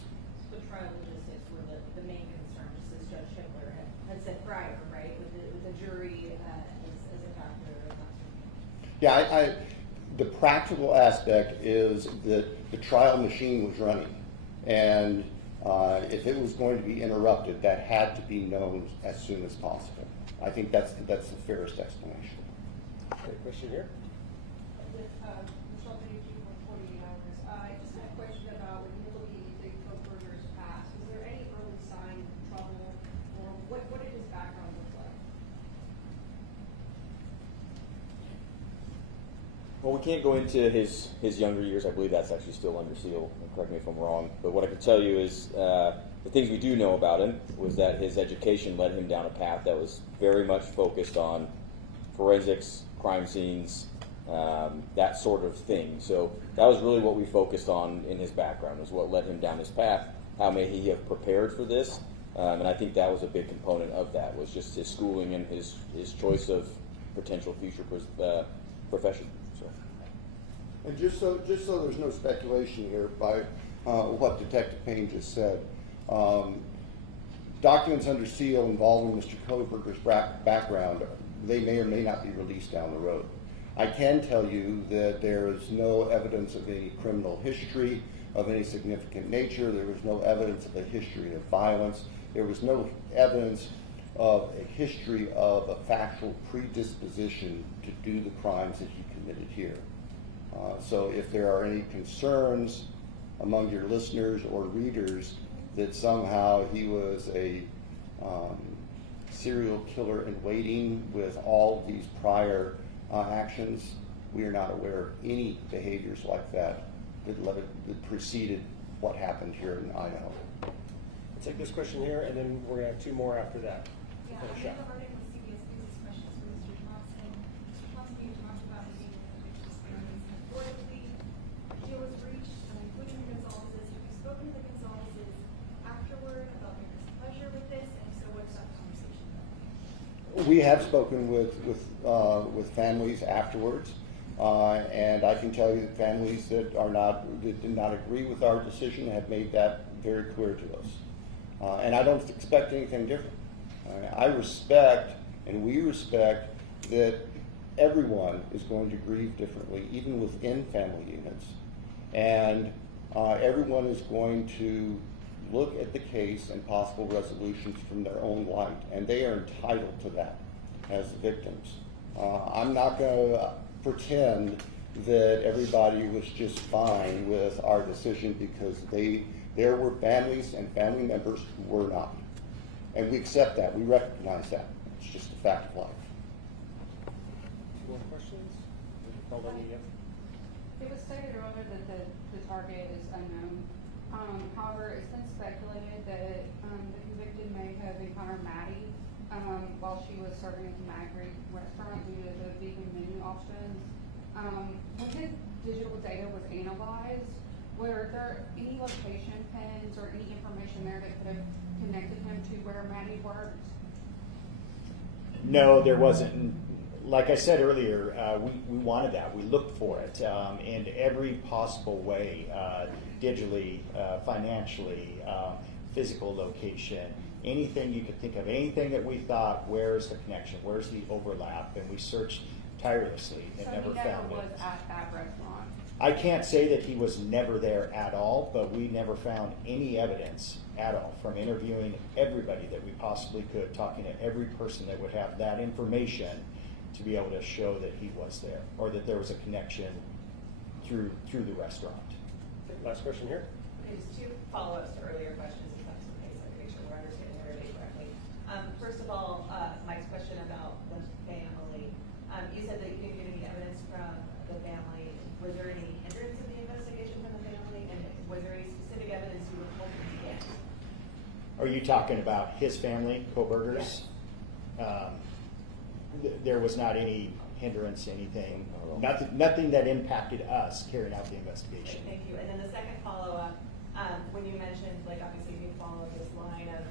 So trial logistics were the main concern, just as Judge Hippler had said prior, right, with the jury as a factor. Yeah, the practical aspect is that the trial machine was running, and if it was going to be interrupted, that had to be known as soon as possible. I think that's the fairest explanation. Okay, question here? With Michelle Benucci for 48 hours, I just had a question about when you're looking at the Kohberger's past. Was there any early sign of trouble, or what did his background look like? Well, we can't go into his younger years. I believe that's actually still under seal. Correct me if I'm wrong. But what I can tell you is the things we do know about him was that his education led him down a path that was very much focused on forensics, crime scenes, that sort of thing. So that was really what we focused on in his background, was what led him down this path. How may he have prepared for this? And I think that was a big component of that, was just his schooling and his choice of potential future profession. So. And just so there's no speculation here by what Detective Payne just said, documents under seal involving Mr. Kohberger's background, they may or may not be released down the road. I can tell you that there is no evidence of any criminal history of any significant nature. There was no evidence of a history of violence. There was no evidence of a history of a factual predisposition to do the crimes that he committed here. So if there are any concerns among your listeners or readers that somehow he was a serial killer in waiting with all these prior actions. We are not aware of any behaviors like that that preceded what happened here in Idaho. Let's take this question here, and then we're going to have 2 more after that. Yeah, Finish up. Melba with CBS News. This question is for Mr. Thompson. Mr. Thompson, you talked about being in a victim experience before the plea deal was reached, including the Gonzalez's. Have you spoken to the Gonzalez's afterward about their displeasure with this? And so what's that conversation about? We have spoken with families afterwards, and I can tell you that families that did not agree with our decision have made that very clear to us. And I don't expect anything different. I respect, and we respect, that everyone is going to grieve differently, even within family units. And everyone is going to look at the case and possible resolutions from their own light, and they are entitled to that as victims. I'm not going to pretend that everybody was just fine with our decision, because there were families and family members who were not. And we accept that, we recognize that. It's just a fact of life. More questions? It was stated earlier that the target is unknown. However, it's been speculated that the convicted may have encountered Maddie while she was serving at the Magritte restaurant due to the vegan menu options. When his digital data was analyzed, were there any location pins or any information there that could have connected him to where Maddie worked? No, there wasn't. Like I said earlier, we wanted that. We looked for it in every possible way, digitally, financially, physical location, anything you could think of, anything that we thought, where's the connection, where's the overlap, and we searched tirelessly and never found it. So he never was at that restaurant? I can't say that he was never there at all, but we never found any evidence at all from interviewing everybody that we possibly could, talking to every person that would have that information to be able to show that he was there, or that there was a connection through the restaurant. Okay, last question here. Okay, just 2 follow-ups to earlier questions, if that's okay, so I can make sure we're understanding everybody correctly. First of all, Mike's question about the family. You said that you didn't get any evidence from the family. Was there any hindrance in the investigation from the family, and was there any specific evidence you were hoping to get? Are you talking about his family, Kohberger's? Yes. There was not any hindrance, anything, nothing that impacted us carrying out the investigation. Okay, thank you. And then the second follow-up, when you mentioned, like, obviously you follow this line of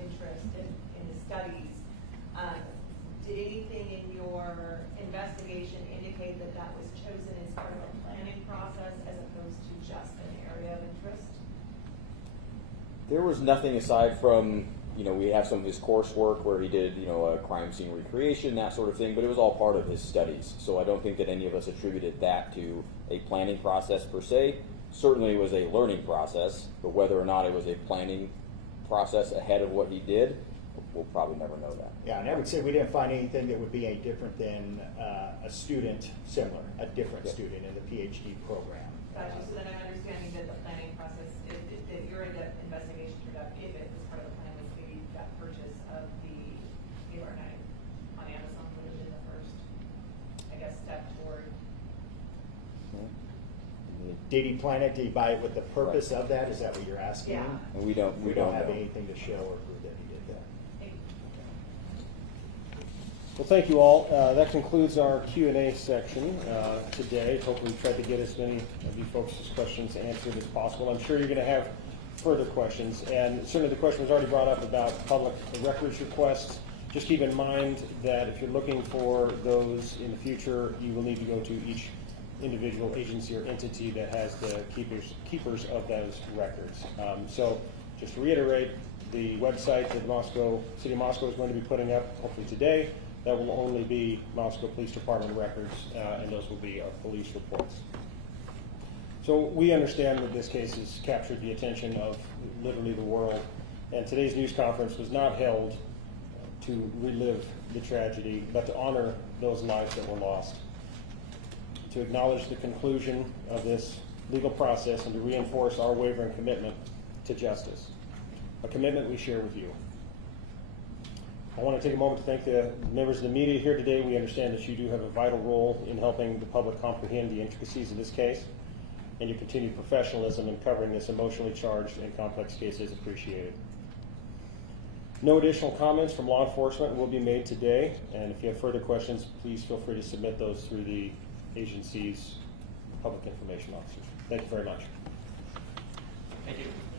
interest in the studies, did anything in your investigation indicate that that was chosen as part of a planning process as opposed to just an area of interest? There was nothing aside from, we have some of his coursework where he did, a crime scene recreation, that sort of thing, but it was all part of his studies. So I don't think that any of us attributed that to a planning process per se. Certainly it was a learning process, but whether or not it was a planning process ahead of what he did, we'll probably never know that. Yeah, and I would say we didn't find anything that would be any different than a student similar, a different student in the PhD program. Gotcha. So then I'm understanding that the planning process, if your in-depth investigation turned out, if it was part of the plan, was maybe that purchase of the AR-9 on Amazon would have been the first, I guess, step toward. Did he plan it? Did he buy it with the purpose of that? Is that what you're asking? Yeah. And we don't have know. anything to show or prove that he did that. Well, thank you all. That concludes our Q&A section today. Hopefully we tried to get as many of you folks' questions answered as possible. I'm sure you're going to have further questions, and certainly the question was already brought up about public records requests. Just keep in mind that if you're looking for those in the future, you will need to go to each individual agency or entity that has the keepers of those records. So just to reiterate, the website that City of Moscow is going to be putting up hopefully today, that will only be Moscow Police Department records, and those will be our police reports. So we understand that this case has captured the attention of literally the world, and today's news conference was not held to relive the tragedy, but to honor those lives that were lost, to acknowledge the conclusion of this legal process, and to reinforce our wavering commitment to justice. a commitment we share with you. I want to take a moment to thank the members of the media here today. We understand that you do have a vital role in helping the public comprehend the intricacies of this case, and your continued professionalism in covering this emotionally charged and complex case is appreciated. No additional comments from law enforcement will be made today, and if you have further questions, please feel free to submit those through the agency's public information officers. Thank you very much. Thank you.